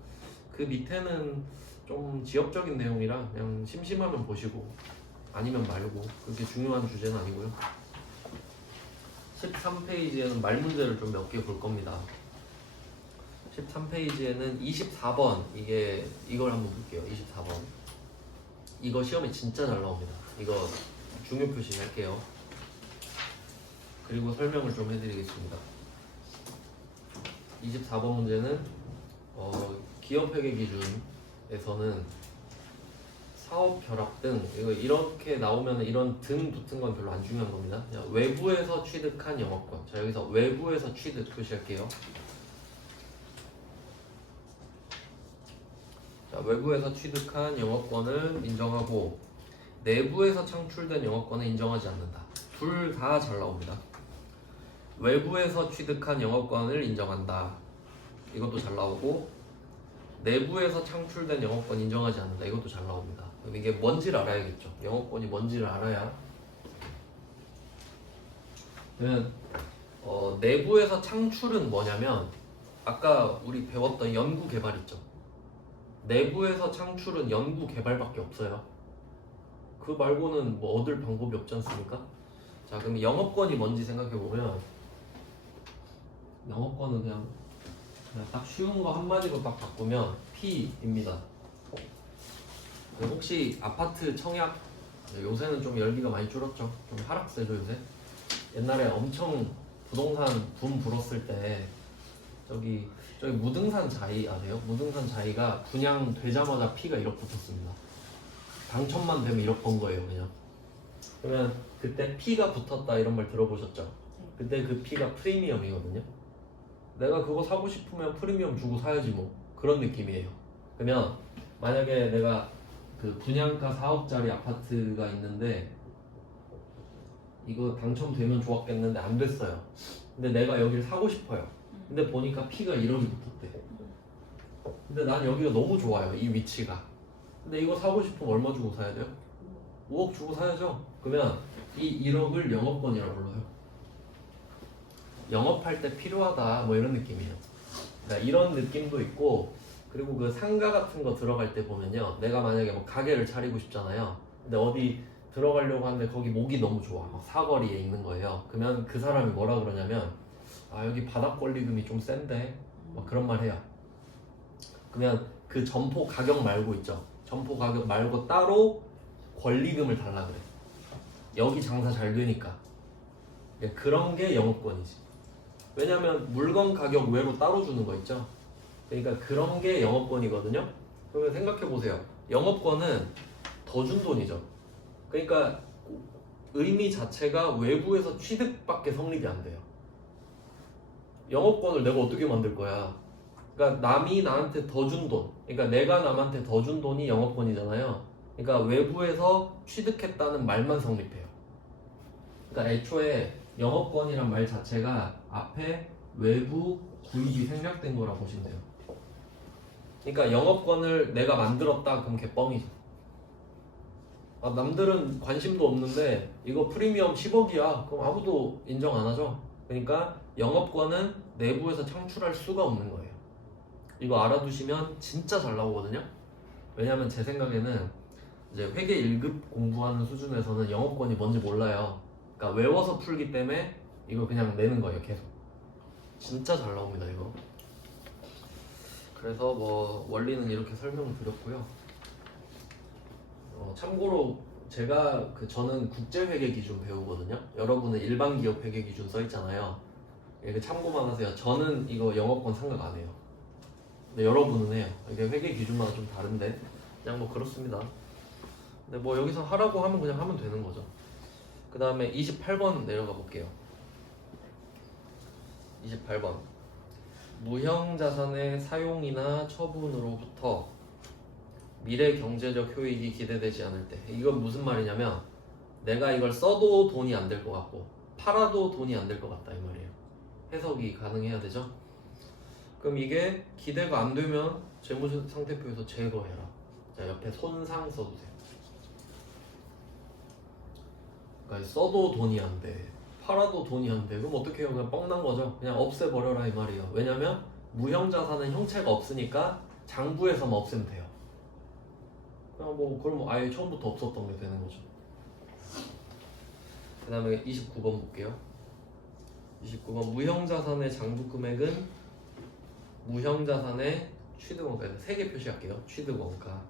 그 밑에는 좀 지역적인 내용이라 그냥 심심하면 보시고 아니면 말고 그렇게 중요한 주제는 아니고요. 13페이지에는 말 문제를 좀 몇 개 볼 겁니다. 13페이지에는 24번 이걸 한번 볼게요. 24번 이거 시험에 진짜 잘 나옵니다. 이거 중요 표시 할게요. 그리고 설명을 좀 해드리겠습니다. 24번 문제는 기업회계 기준에서는 사업 결합 등 이렇게 나오면 이런 등 붙은 건 별로 안 중요한 겁니다. 그냥 외부에서 취득한 영업권. 자 여기서 외부에서 취득 표시할게요. 자 외부에서 취득한 영업권을 인정하고 내부에서 창출된 영업권은 인정하지 않는다. 둘 다 잘 나옵니다. 외부에서 취득한 영업권을 인정한다. 이것도 잘 나오고 내부에서 창출된 영업권 인정하지 않는다. 이것도 잘 나옵니다. 그럼 이게 뭔지를 알아야겠죠. 영업권이 뭔지를 알아야. 그러면 내부에서 창출은 뭐냐면 아까 우리 배웠던 연구 개발 있죠. 내부에서 창출은 연구 개발밖에 없어요. 그 말고는 뭐 얻을 방법이 없지 않습니까? 자 그럼 영업권이 뭔지 생각해보면 영업권은 그냥 딱 쉬운 거 한마디로 딱 바꾸면 P입니다. 혹시 아파트 청약 요새는 좀 열기가 많이 줄었죠. 좀 하락세죠 요새. 옛날에 엄청 부동산 붐 불었을 때 저기 무등산 자이 아세요? 무등산 자이가 분양되자마자 P가 1억 붙었습니다. 당첨만 되면 1억 번 거예요 그냥. 그러면 그때 P가 붙었다 이런 말 들어보셨죠? 그때 그 P가 프리미엄이거든요. 내가 그거 사고 싶으면 프리미엄 주고 사야지 뭐 그런 느낌이에요. 그러면 만약에 내가 그 분양가 4억짜리 아파트가 있는데 이거 당첨되면 좋았겠는데 안 됐어요. 근데 내가 여기를 사고 싶어요. 근데 보니까 P가 1억이 붙었대. 근데 난 여기가 너무 좋아요. 이 위치가. 근데 이거 사고 싶으면 얼마 주고 사야 돼요? 5억 주고 사야죠. 그러면 이 1억을 영업권이라고 불러요. 영업할 때 필요하다 뭐 이런 느낌이에요. 그러니까 이런 느낌도 있고 그리고 그 상가 같은 거 들어갈 때 보면요. 내가 만약에 뭐 가게를 차리고 싶잖아요. 근데 어디 들어가려고 하는데 거기 목이 너무 좋아. 막 사거리에 있는 거예요. 그러면 그 사람이 뭐라 그러냐면 아 여기 바닥 권리금이 좀 센데 막 그런 말 해요. 그러면 그 점포 가격 말고 있죠. 점포 가격 말고 따로 권리금을 달라 그래. 여기 장사 잘 되니까. 그런 게 영업권이지. 왜냐면 물건 가격 외로 따로 주는 거 있죠. 그러니까 그런 게 영업권이거든요. 그러면 생각해 보세요. 영업권은 더 준 돈이죠. 그러니까 의미 자체가 외부에서 취득밖에 성립이 안 돼요. 영업권을 내가 어떻게 만들 거야? 그러니까 남이 나한테 더 준 돈, 그러니까 내가 남한테 더 준 돈이 영업권이잖아요. 그러니까 외부에서 취득했다는 말만 성립해요. 그러니까 애초에 영업권이란 말 자체가 앞에 외부 구입이 생략된 거라고 보시면 돼요. 그러니까 영업권을 내가 만들었다 그럼 걔 뻥이죠. 아, 남들은 관심도 없는데 이거 프리미엄 10억이야. 그럼 아무도 인정 안 하죠. 그러니까 영업권은 내부에서 창출할 수가 없는 거예요. 이거 알아두시면 진짜 잘 나오거든요. 왜냐면 제 생각에는 이제 회계 1급 공부하는 수준에서는 영업권이 뭔지 몰라요. 그러니까 외워서 풀기 때문에 이거 그냥 내는 거예요. 계속. 진짜 잘 나옵니다 이거. 그래서 뭐 원리는 이렇게 설명을 드렸고요. 참고로 제가 저는 국제회계 기준 배우거든요. 여러분은 일반 기업 회계 기준 써 있잖아요. 이게 참고만 하세요. 저는 이거 영업권 생각 안 해요. 근데 여러분은 해요. 이게 회계 기준마다 좀 다른데 그냥 뭐 그렇습니다. 근데 뭐 여기서 하라고 하면 그냥 하면 되는 거죠. 그 다음에 28번 내려가 볼게요. 28번 무형자산의 사용이나 처분으로부터 미래 경제적 효익이 기대되지 않을 때. 이건 무슨 말이냐면 내가 이걸 써도 돈이 안 될 것 같고 팔아도 돈이 안 될 것 같다 이 말이에요. 해석이 가능해야 되죠. 그럼 이게 기대가 안 되면 재무상태표에서 제거해라. 자, 옆에 손상 써주세요. 그러니까 써도 돈이 안 돼, 팔아도 돈이 안 돼. 그럼 어떻게 해요? 그냥 뻥난 거죠. 그냥 없애버려라 이 말이에요. 왜냐면 무형자산은 형체가 없으니까 장부에서만 없애면 돼요. 그냥 뭐 그럼 아예 처음부터 없었던 게 되는 거죠. 그 다음에 29번 볼게요. 29번 무형자산의 장부금액은 무형자산의 취득원가에서 3개 표시할게요. 취득원가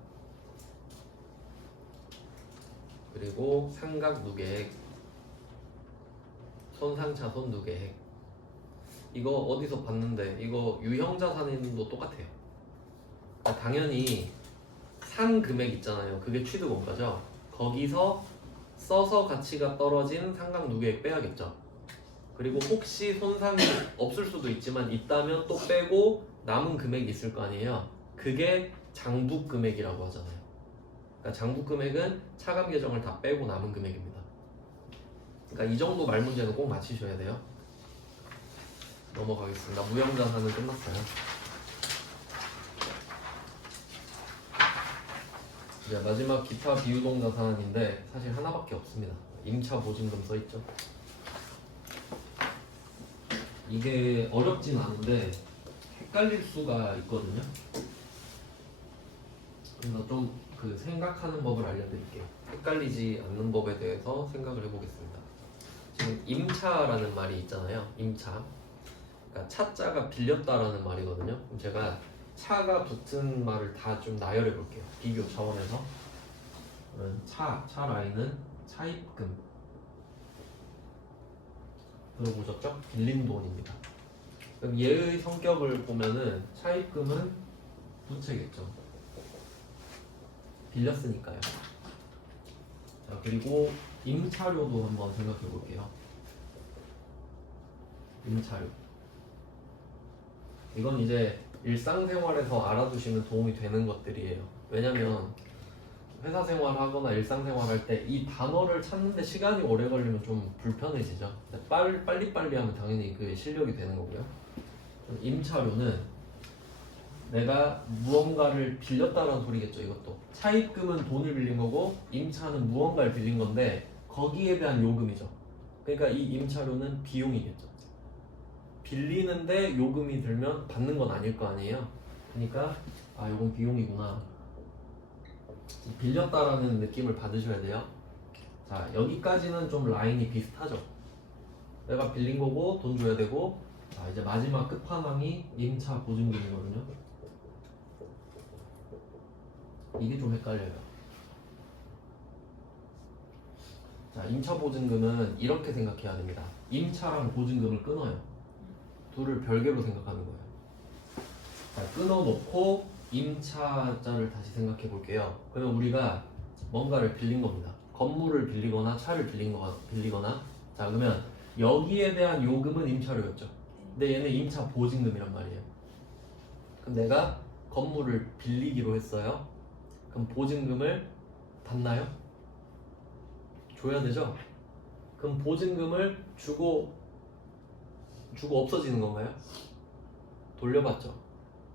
그리고 상각누계액, 손상차손누계액. 이거 어디서 봤는데 이거 유형자산인도 똑같아요. 그러니까 당연히 산 금액 있잖아요. 그게 취득원가죠. 거기서 써서 가치가 떨어진 상각누계액 빼야겠죠. 그리고 혹시 손상이 없을 수도 있지만 있다면 또 빼고 남은 금액이 있을 거 아니에요. 그게 장부 금액이라고 하잖아요. 그러니까 장부 금액은 차감 계정을 다 빼고 남은 금액입니다. 그러니까 이 정도 말 문제는 꼭 맞히셔야 돼요. 넘어가겠습니다. 무형자산은 끝났어요. 이제 마지막 기타 비유동자산인데 사실 하나밖에 없습니다. 임차 보증금 써있죠. 이게 어렵진 않은데 헷갈릴 수가 있거든요. 그래서 좀 그 생각하는 법을 알려드릴게요. 헷갈리지 않는 법에 대해서 생각을 해보겠습니다. 지금 임차라는 말이 있잖아요. 임차. 그러니까 차자가 빌렸다라는 말이거든요. 그럼 제가 차가 붙은 말을 다 좀 나열해 볼게요. 비교 차원에서. 그러면 차 라인은 차입금. 들어보셨죠? 빌린 돈입니다. 그럼 얘의 성격을 보면은 차입금은 부채겠죠. 빌렸으니까요. 자, 그리고 임차료도 한번 생각해 볼게요. 임차료. 이건 이제 일상생활에서 알아두시면 도움이 되는 것들이에요. 왜냐면 회사 생활하거나 일상생활 할 때 이 단어를 찾는데 시간이 오래 걸리면 좀 불편해지죠. 빨리빨리 하면 당연히 그 실력이 되는 거고요. 임차료는 내가 무언가를 빌렸다라는 소리겠죠. 이것도 차입금은 돈을 빌린 거고 임차는 무언가를 빌린 건데 거기에 대한 요금이죠. 그러니까 이 임차료는 비용이겠죠. 빌리는데 요금이 들면 받는 건 아닐 거 아니에요. 그러니까 아 이건 비용이구나. 빌렸다라는 느낌을 받으셔야 돼요. 자, 여기까지는 좀 라인이 비슷하죠. 내가 빌린 거고 돈 줘야 되고. 자, 이제 마지막 끝판왕이 임차 보증금이거든요. 이게 좀 헷갈려요. 자, 임차 보증금은 이렇게 생각해야 됩니다. 임차랑 보증금을 끊어요. 둘을 별개로 생각하는 거예요. 자, 끊어놓고 임차자를 다시 생각해 볼게요. 그러면 우리가 뭔가를 빌린 겁니다. 건물을 빌리거나 차를 빌리거나. 자, 그러면 여기에 대한 요금은 임차료였죠. 근데 얘는 임차 보증금이란 말이에요. 그럼 내가 건물을 빌리기로 했어요. 그럼 보증금을 받나요? 줘야 되죠? 그럼 보증금을 주고 없어지는 건가요? 돌려받죠.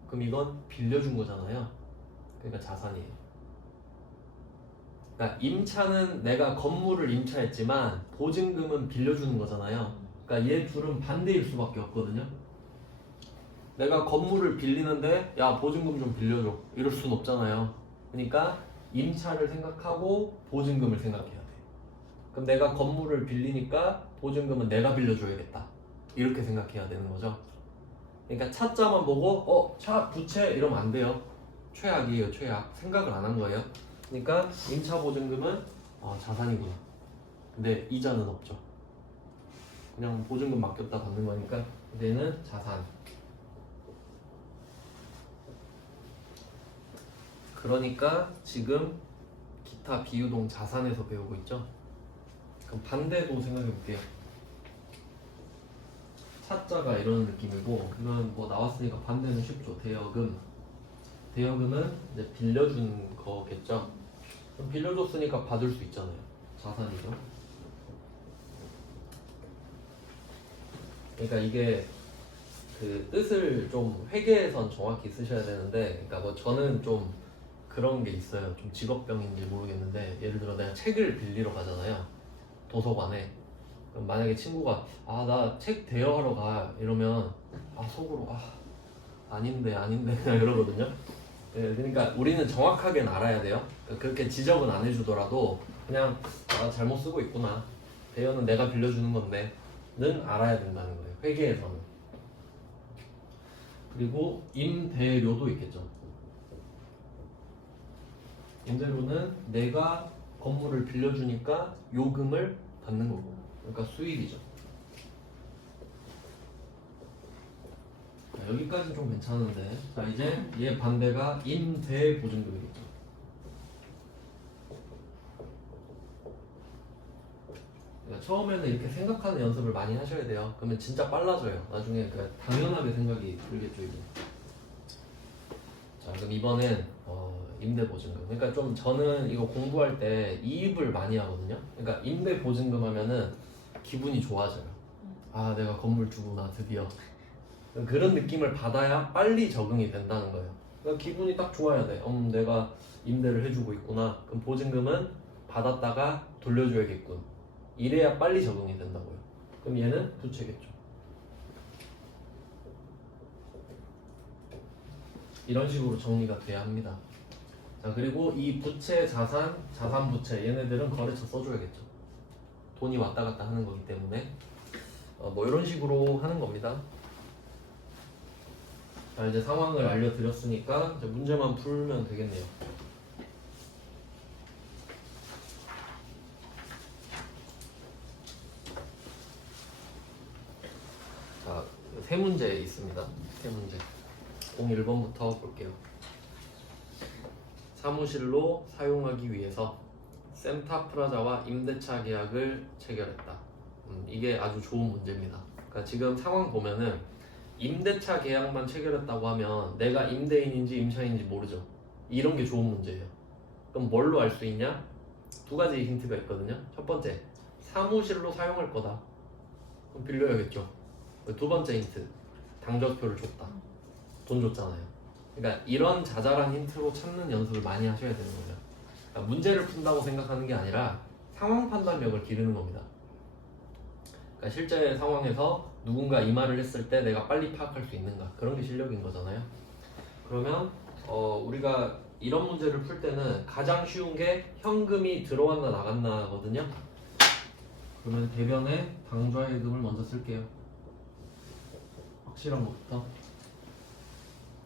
그럼 이건 빌려준 거잖아요. 그러니까 자산이에요. 그러니까 임차는 내가 건물을 임차했지만 보증금은 빌려주는 거잖아요. 그러니까 얘 둘은 반대일 수밖에 없거든요. 내가 건물을 빌리는데 야 보증금 좀 빌려줘 이럴 순 없잖아요. 그러니까 임차를 생각하고 보증금을 생각해야 돼. 그럼 내가 건물을 빌리니까 보증금은 내가 빌려줘야겠다 이렇게 생각해야 되는 거죠. 그러니까 차자만 보고 차 부채 이러면 안 돼요. 최악이에요. 최악. 생각을 안 한 거예요. 그러니까 임차 보증금은 자산이구나. 근데 이자는 없죠. 그냥 보증금 맡겼다 받는 거니까 얘는 자산. 그러니까 지금 기타 비유동 자산에서 배우고 있죠. 그럼 반대도 생각해 볼게요. 차자가 이런 느낌이고 이건 뭐 나왔으니까 반대는 쉽죠. 대여금. 대여금은 이제 빌려준 거겠죠. 그럼 빌려줬으니까 받을 수 있잖아요. 자산이죠. 그러니까 이게 그 뜻을 좀 회계에선 정확히 쓰셔야 되는데, 그러니까 뭐 저는 좀 그런 게 있어요. 좀 직업병인지 모르겠는데, 예를 들어 내가 책을 빌리러 가잖아요. 도서관에. 그럼 만약에 친구가 나 책 대여하러 가 이러면 속으로 아닌데 그냥 이러거든요. 그러니까 우리는 정확하게는 알아야 돼요. 그렇게 지적은 안 해주더라도 그냥 잘못 쓰고 있구나. 대여는 내가 빌려주는 건데 는 알아야 된다는 거예요. 회계에서는. 그리고 임대료도 있겠죠. 임대료는 내가 건물을 빌려주니까 요금을 받는 거고, 그러니까 수익이죠. 자, 여기까지 좀 괜찮은데, 자 이제 얘 반대가 임대보증금이겠죠. 그러니까 처음에는 이렇게 생각하는 연습을 많이 하셔야 돼요. 그러면 진짜 빨라져요. 나중에 당연하게 생각이 들겠죠 이제. 자 그럼 이번엔 임대보증금. 그러니까 좀 저는 이거 공부할 때 이입을 많이 하거든요. 그러니까 임대보증금 하면은 기분이 좋아져요. 내가 건물 주구나 드디어. 그런 느낌을 받아야 빨리 적응이 된다는 거예요. 그러니까 기분이 딱 좋아야 돼. 내가 임대를 해주고 있구나. 그럼 보증금은 받았다가 돌려줘야겠군. 이래야 빨리 적응이 된다고요. 그럼 얘는 부채겠죠. 이런 식으로 정리가 돼야 합니다. 자 그리고 이 부채, 자산, 자산 부채 얘네들은 거래처 써줘야겠죠. 돈이 왔다 갔다 하는 거기 때문에 뭐 이런 식으로 하는 겁니다. 자 이제 상황을 알려드렸으니까 이제 문제만 풀면 되겠네요. 자, 세 문제 있습니다. 세 문제. 01번부터 볼게요. 사무실로 사용하기 위해서 센타프라자와 임대차 계약을 체결했다. 이게 아주 좋은 문제입니다. 그러니까 지금 상황 보면은 임대차 계약만 체결했다고 하면 내가 임대인인지 임차인인지 모르죠. 이런 게 좋은 문제예요. 그럼 뭘로 알 수 있냐? 두 가지 힌트가 있거든요. 첫 번째, 사무실로 사용할 거다. 그럼 빌려야겠죠. 두 번째 힌트, 당좌표를 줬다. 돈 줬잖아요. 그러니까 이런 자잘한 힌트로 찾는 연습을 많이 하셔야 되는 거예요. 그러니까 문제를 푼다고 생각하는 게 아니라 상황 판단력을 기르는 겁니다. 그러니까 실제 상황에서 누군가 이 말을 했을 때 내가 빨리 파악할 수 있는가, 그런 게 실력인 거잖아요. 그러면 우리가 이런 문제를 풀 때는 가장 쉬운 게 현금이 들어왔나 나갔나거든요. 그러면 대변에 당좌예금을 먼저 쓸게요. 확실한 것부터.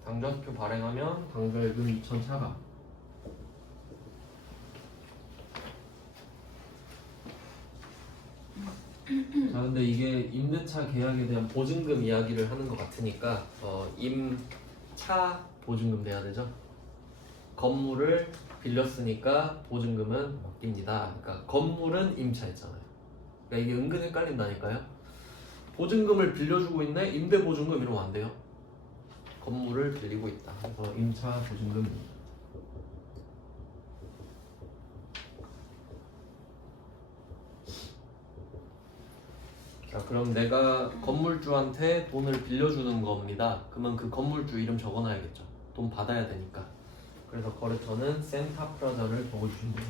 당좌표 발행하면 당좌예금 2,000 차감. 자 근데 이게 임대차 계약에 대한 보증금 이야기를 하는 것 같으니까 임차 보증금 내야 되죠. 건물을 빌렸으니까 보증금은 맡깁니다. 그러니까 건물은 임차했잖아요. 그러니까 이게 은근 헷갈린다니까요. 보증금을 빌려주고 있네? 임대보증금 이러면 안 돼요. 건물을 빌리고 있다. 그래서 임차 보증금입니다. 자 그럼 내가 건물주한테 돈을 빌려주는 겁니다. 그러면 그 건물주 이름 적어놔야겠죠. 돈 받아야 되니까. 그래서 거래처는 센타프라자를 적어주시면 돼요.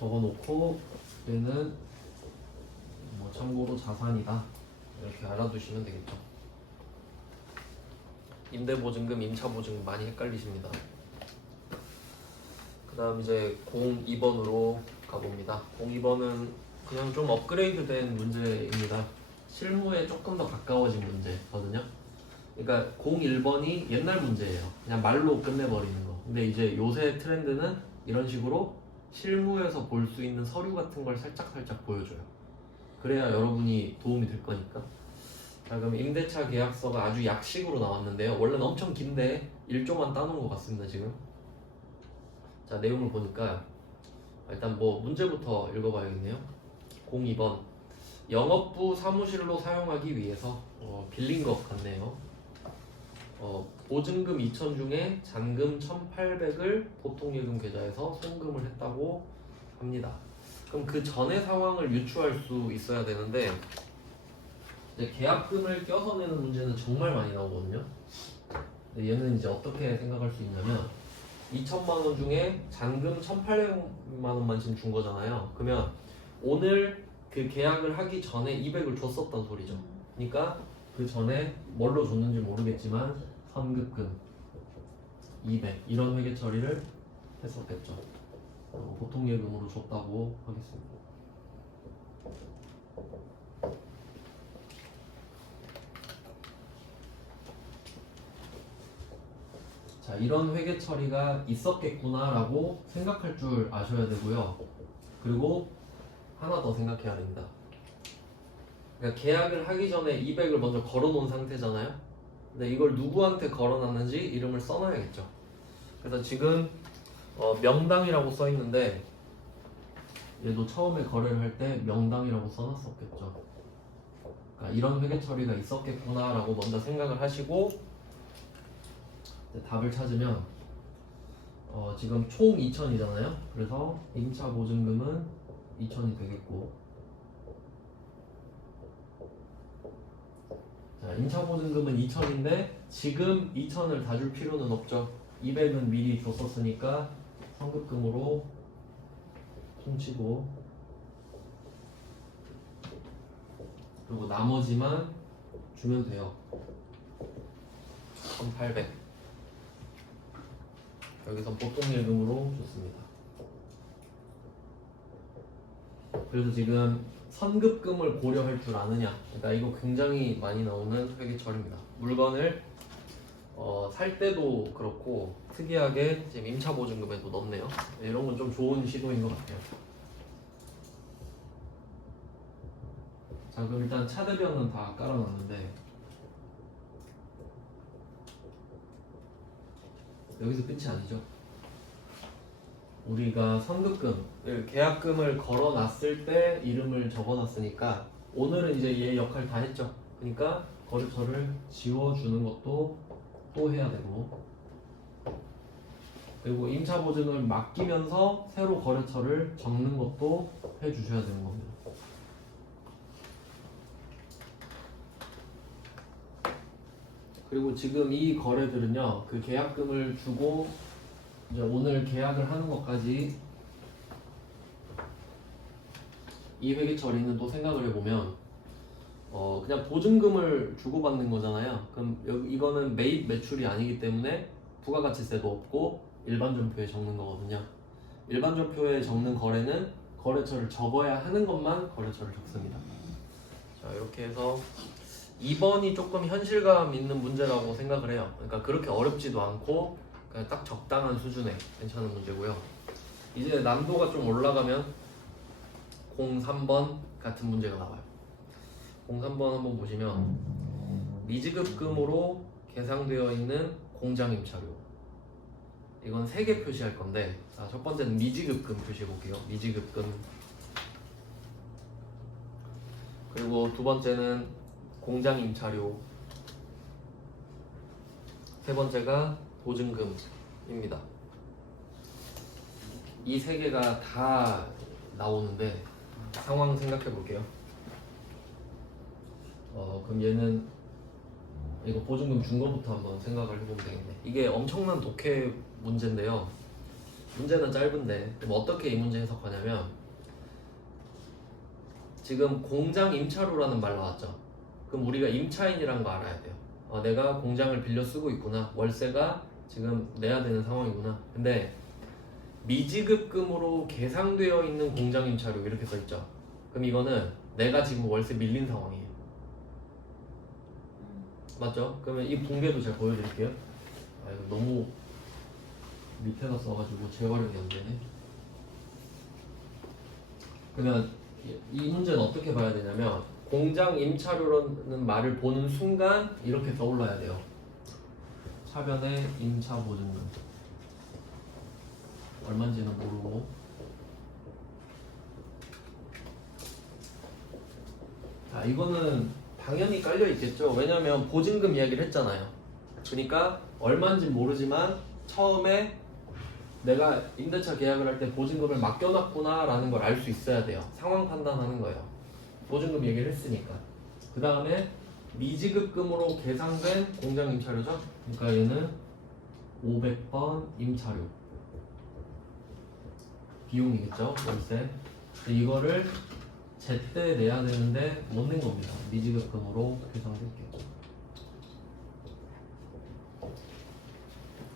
적어놓고 얘는 뭐 참고로 자산이다 이렇게 알아두시면 되겠죠. 임대보증금, 임차보증금 많이 헷갈리십니다. 그 다음 이제 02번으로 가봅니다. 02번은 그냥 좀 업그레이드된 문제입니다. 실무에 조금 더 가까워진 문제거든요. 그러니까 01번이 옛날 문제예요. 그냥 말로 끝내버리는 거. 근데 이제 요새 트렌드는 이런 식으로 실무에서 볼 수 있는 서류 같은 걸 살짝 보여줘요. 그래야 여러분이 도움이 될 거니까. 자, 그럼 임대차 계약서가 아주 약식으로 나왔는데요. 원래는 엄청 긴데 1조만 따놓은 것 같습니다 지금. 자, 내용을 보니까 일단 뭐 문제부터 읽어봐야겠네요. 02번 영업부 사무실로 사용하기 위해서 빌린 것 같네요. 보증금 2천 중에 잔금 1,800을 보통예금 계좌에서 송금을 했다고 합니다. 그럼 그 전의 상황을 유추할 수 있어야 되는데 이제 계약금을 껴서 내는 문제는 정말 많이 나오거든요. 근데 얘는 이제 어떻게 생각할 수 있냐면 2천만 원 중에 잔금 1,800만 원만 지금 준 거잖아요. 그러면 오늘 그 계약을 하기 전에 200을 줬었단 소리죠. 그러니까 그 전에 뭘로 줬는지 모르겠지만 선급금 200 이런 회계 처리를 했었겠죠. 보통 예금으로 줬다고 하겠습니다. 자, 이런 회계 처리가 있었겠구나라고 생각할 줄 아셔야 되고요. 그리고 하나 더 생각해야 됩니다. 그러니까 계약을 하기 전에 200을 먼저 걸어놓은 상태잖아요. 근데 이걸 누구한테 걸어놨는지 이름을 써놔야겠죠. 그래서 지금 명당이라고 써있는데 얘도 처음에 거래를 할 때 명당이라고 써놨었겠죠. 그러니까 이런 회계 처리가 있었겠구나라고 먼저 생각을 하시고 답을 찾으면 지금 총 2천이잖아요. 그래서 임차 보증금은 2천이 되겠고, 자, 임차 보증금은 2천인데 지금 2천을 다 줄 필요는 없죠. 200은 미리 줬었으니까 선급금으로 퉁치고, 그리고 나머지만 주면 돼요. 1,800 여기서 보통예금으로 줬습니다. 그래서 지금 선급금을 고려할 줄 아느냐, 그러니까 이거 굉장히 많이 나오는 회계처리입니다. 물건을 살 때도 그렇고 특이하게 지금 임차보증금에도 넣네요. 이런 건 좀 좋은 시도인 것 같아요. 자, 그럼 일단 차대변은 다 깔아놨는데 여기서 끝이 아니죠. 우리가 선급금, 계약금을 걸어놨을 때 이름을 적어놨으니까 오늘은 이제 얘 역할 다 했죠. 그러니까 거래처를 지워주는 것도 또 해야 되고, 그리고 임차보증을 맡기면서 새로 거래처를 적는 것도 해주셔야 되는 겁니다. 그리고 지금 이 거래들은요, 그 계약금을 주고 이제 오늘 계약을 하는 것까지 이 회계 처리는 또 생각을 해보면 그냥 보증금을 주고받는 거잖아요. 그럼 이거는 매입 매출이 아니기 때문에 부가가치세도 없고 일반 전표에 적는 거거든요. 일반 전표에 적는 거래는 거래처를 적어야 하는 것만 거래처를 적습니다. 자, 이렇게 해서 2번이 조금 현실감 있는 문제라고 생각을 해요. 그러니까 그렇게 어렵지도 않고 그냥 딱 적당한 수준의 괜찮은 문제고요. 이제 난도가 좀 올라가면 03번 같은 문제가 나와요. 03번 한번 보시면 미지급금으로 계상되어 있는 공장임차료, 이건 3개 표시할 건데, 자, 첫 번째는 미지급금 표시해 볼게요. 미지급금. 그리고 두 번째는 공장임차료, 세 번째가 보증금입니다. 이 3개가 다 나오는데 상황 생각해 볼게요. 그럼 얘는 이거 보증금 준 거부터 한번 생각을 해보면 되겠네. 이게 엄청난 독해 문제인데요. 문제는 짧은데 그럼 어떻게 이 문제 해석하냐면 지금 공장 임차료라는 말 나왔죠. 그럼 우리가 임차인이란 거 알아야 돼요. 내가 공장을 빌려 쓰고 있구나. 월세가 지금 내야 되는 상황이구나. 근데 미지급금으로 계상되어 있는 공장 임차료 이렇게 써 있죠. 그럼 이거는 내가 지금 월세 밀린 상황이에요. 맞죠? 그러면 이 붕괴도 제가 보여드릴게요. 이거 너무 밑에다 써가지고 재활용이 안 되네. 그러면 이 문제는 어떻게 봐야 되냐면 공장 임차료라는 말을 보는 순간 이렇게 떠올라야 돼요. 차변의 임차 보증금 얼마인지는 모르고 이거는 당연히 깔려 있겠죠. 왜냐면 보증금 이야기를 했잖아요. 그러니까 얼마인지 모르지만 처음에 내가 임대차 계약을 할 때 보증금을 맡겨놨구나 라는 걸 알 수 있어야 돼요. 상황 판단하는 거예요. 보증금 얘기를 했으니까. 그 다음에 미지급금으로 계상된 공장 임차료죠. 그러니까 얘는 500번 임차료 비용이겠죠. 월세. 이거를 제때 내야 되는데 못 낸 겁니다. 미지급금으로 계상될게요.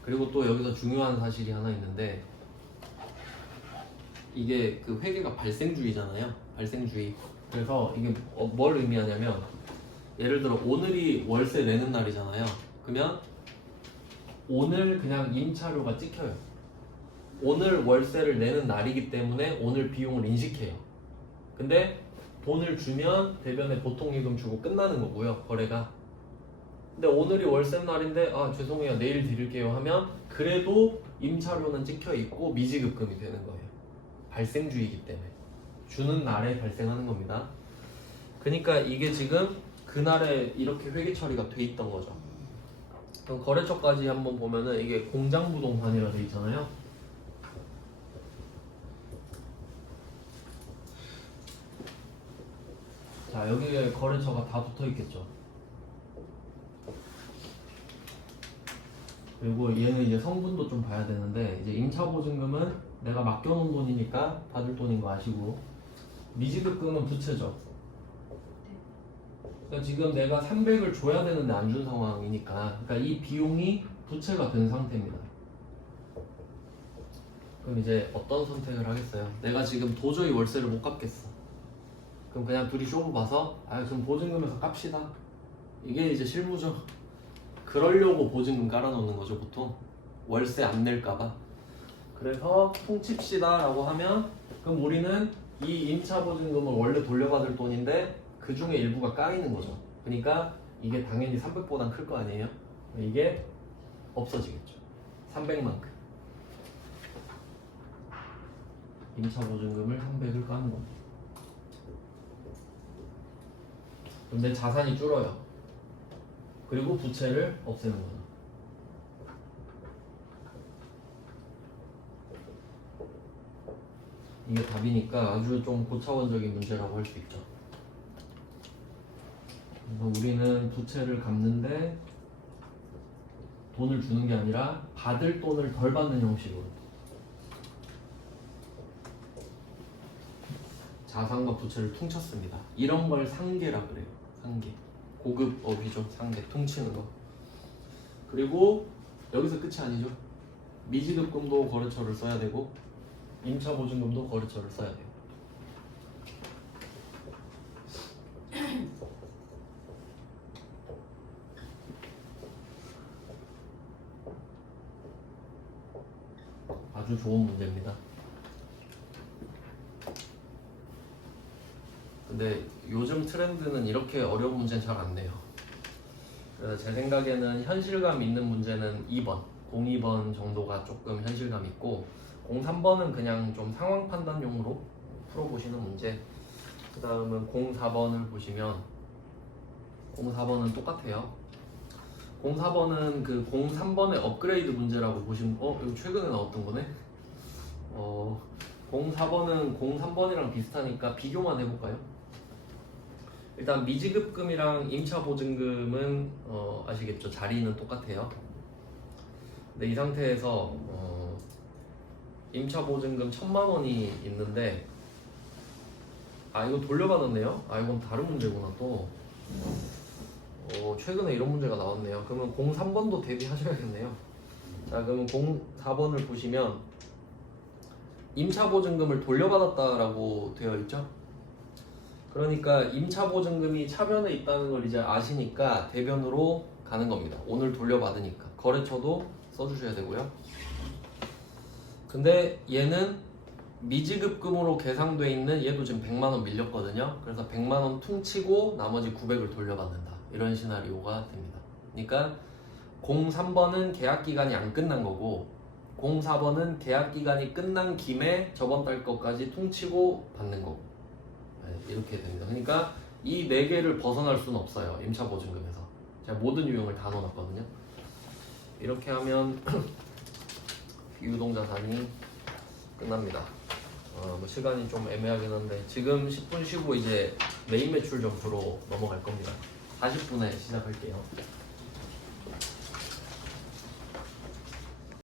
그리고 또 여기서 중요한 사실이 하나 있는데 이게 그 회계가 발생주의잖아요. 발생주의. 그래서 이게 뭘 의미하냐면 예를 들어 오늘이 월세 내는 날이잖아요. 그러면 오늘 그냥 임차료가 찍혀요. 오늘 월세를 내는 날이기 때문에 오늘 비용을 인식해요. 근데 돈을 주면 대변에 보통예금 주고 끝나는 거고요. 거래가. 근데 오늘이 월세 날인데 죄송해요 내일 드릴게요 하면 그래도 임차료는 찍혀 있고 미지급금이 되는 거예요. 발생주의이기 때문에 주는 날에 발생하는 겁니다. 그러니까 이게 지금 그날에 이렇게 회계 처리가 돼 있던 거죠. 그럼 거래처까지 한번 보면은 이게 공장부동산이라 돼 있잖아요. 자 여기에 거래처가 다 붙어 있겠죠. 그리고 얘는 이제 성분도 좀 봐야 되는데 이제 임차보증금은 내가 맡겨놓은 돈이니까 받을 돈인 거 아시고 미지급금은 부채죠. 그러니까 지금 내가 300을 줘야 되는데 안 준 상황이니까 그러니까 이 비용이 부채가 된 상태입니다. 그럼 이제 어떤 선택을 하겠어요? 내가 지금 도저히 월세를 못 갚겠어. 그럼 그냥 둘이 쇼부 봐서 그럼 보증금에서 깝시다. 이게 이제 실무죠. 그러려고 보증금 깔아놓는 거죠 보통. 월세 안 낼까봐. 그래서 퉁칩시다 라고 하면 그럼 우리는 이 임차보증금을 원래 돌려받을 돈인데 그 중에 일부가 까이는 거죠. 그러니까 이게 당연히 300보단 클 거 아니에요. 이게 없어지겠죠. 300만큼 임차보증금을 300을 까는 겁니다. 근데 자산이 줄어요. 그리고 부채를 없애는 거죠. 이게 답이니까 아주 좀 고차원적인 문제라고 할 수 있죠. 그래서 우리는 부채를 갚는데 돈을 주는 게 아니라 받을 돈을 덜 받는 형식으로 자산과 부채를 퉁쳤습니다. 이런 걸 상계라 그래요. 상계. 고급 어휘죠. 상계. 퉁치는 거. 그리고 여기서 끝이 아니죠. 미지급금도 거래처를 써야 되고 임차보증금도 거래처를 써야 돼요. 아주 좋은 문제입니다. 근데 요즘 트렌드는 이렇게 어려운 문제는 잘 안 내요. 그래서 제 생각에는 현실감 있는 문제는 2번, 02번 정도가 조금 현실감 있고 03번은 그냥 좀 상황 판단용으로 풀어보시는 문제. 그 다음은 04번을 보시면 04번은 똑같아요. 04번은 그 03번의 업그레이드 문제라고 보시면 이거 최근에 나왔던 거네? 04번은 03번이랑 비슷하니까 비교만 해볼까요? 일단 미지급금이랑 임차보증금은 아시겠죠? 자리는 똑같아요. 근데 이 상태에서 임차 보증금 1,000만 원이 있는데 아 이거 돌려받았네요. 아 이건 다른 문제구나 또. 최근에 이런 문제가 나왔네요. 그러면 03번도 대비하셔야겠네요. 자 그러면 04번을 보시면 임차 보증금을 돌려받았다라고 되어 있죠. 그러니까 임차 보증금이 차변에 있다는 걸 이제 아시니까 대변으로 가는 겁니다. 오늘 돌려받으니까 거래처도 써주셔야 되고요. 근데 얘는 미지급금으로 계상돼 있는 얘도 지금 100만 원 밀렸거든요. 그래서 100만 원 퉁치고 나머지 900을 돌려받는다. 이런 시나리오가 됩니다. 그러니까 03번은 계약 기간이 안 끝난 거고 04번은 계약 기간이 끝난 김에 저번 달 것까지 퉁치고 받는 거고 이렇게 됩니다. 그러니까 이 네 개를 벗어날 수는 없어요. 임차 보증금에서. 제가 모든 유형을 다 넣어놨거든요. 이렇게 하면 비유동자산이 끝납니다. 뭐 시간이 좀 애매하긴 한데 지금 10분 쉬고 이제 메인 매출 점수로 넘어갈 겁니다. 40분에 시작할게요.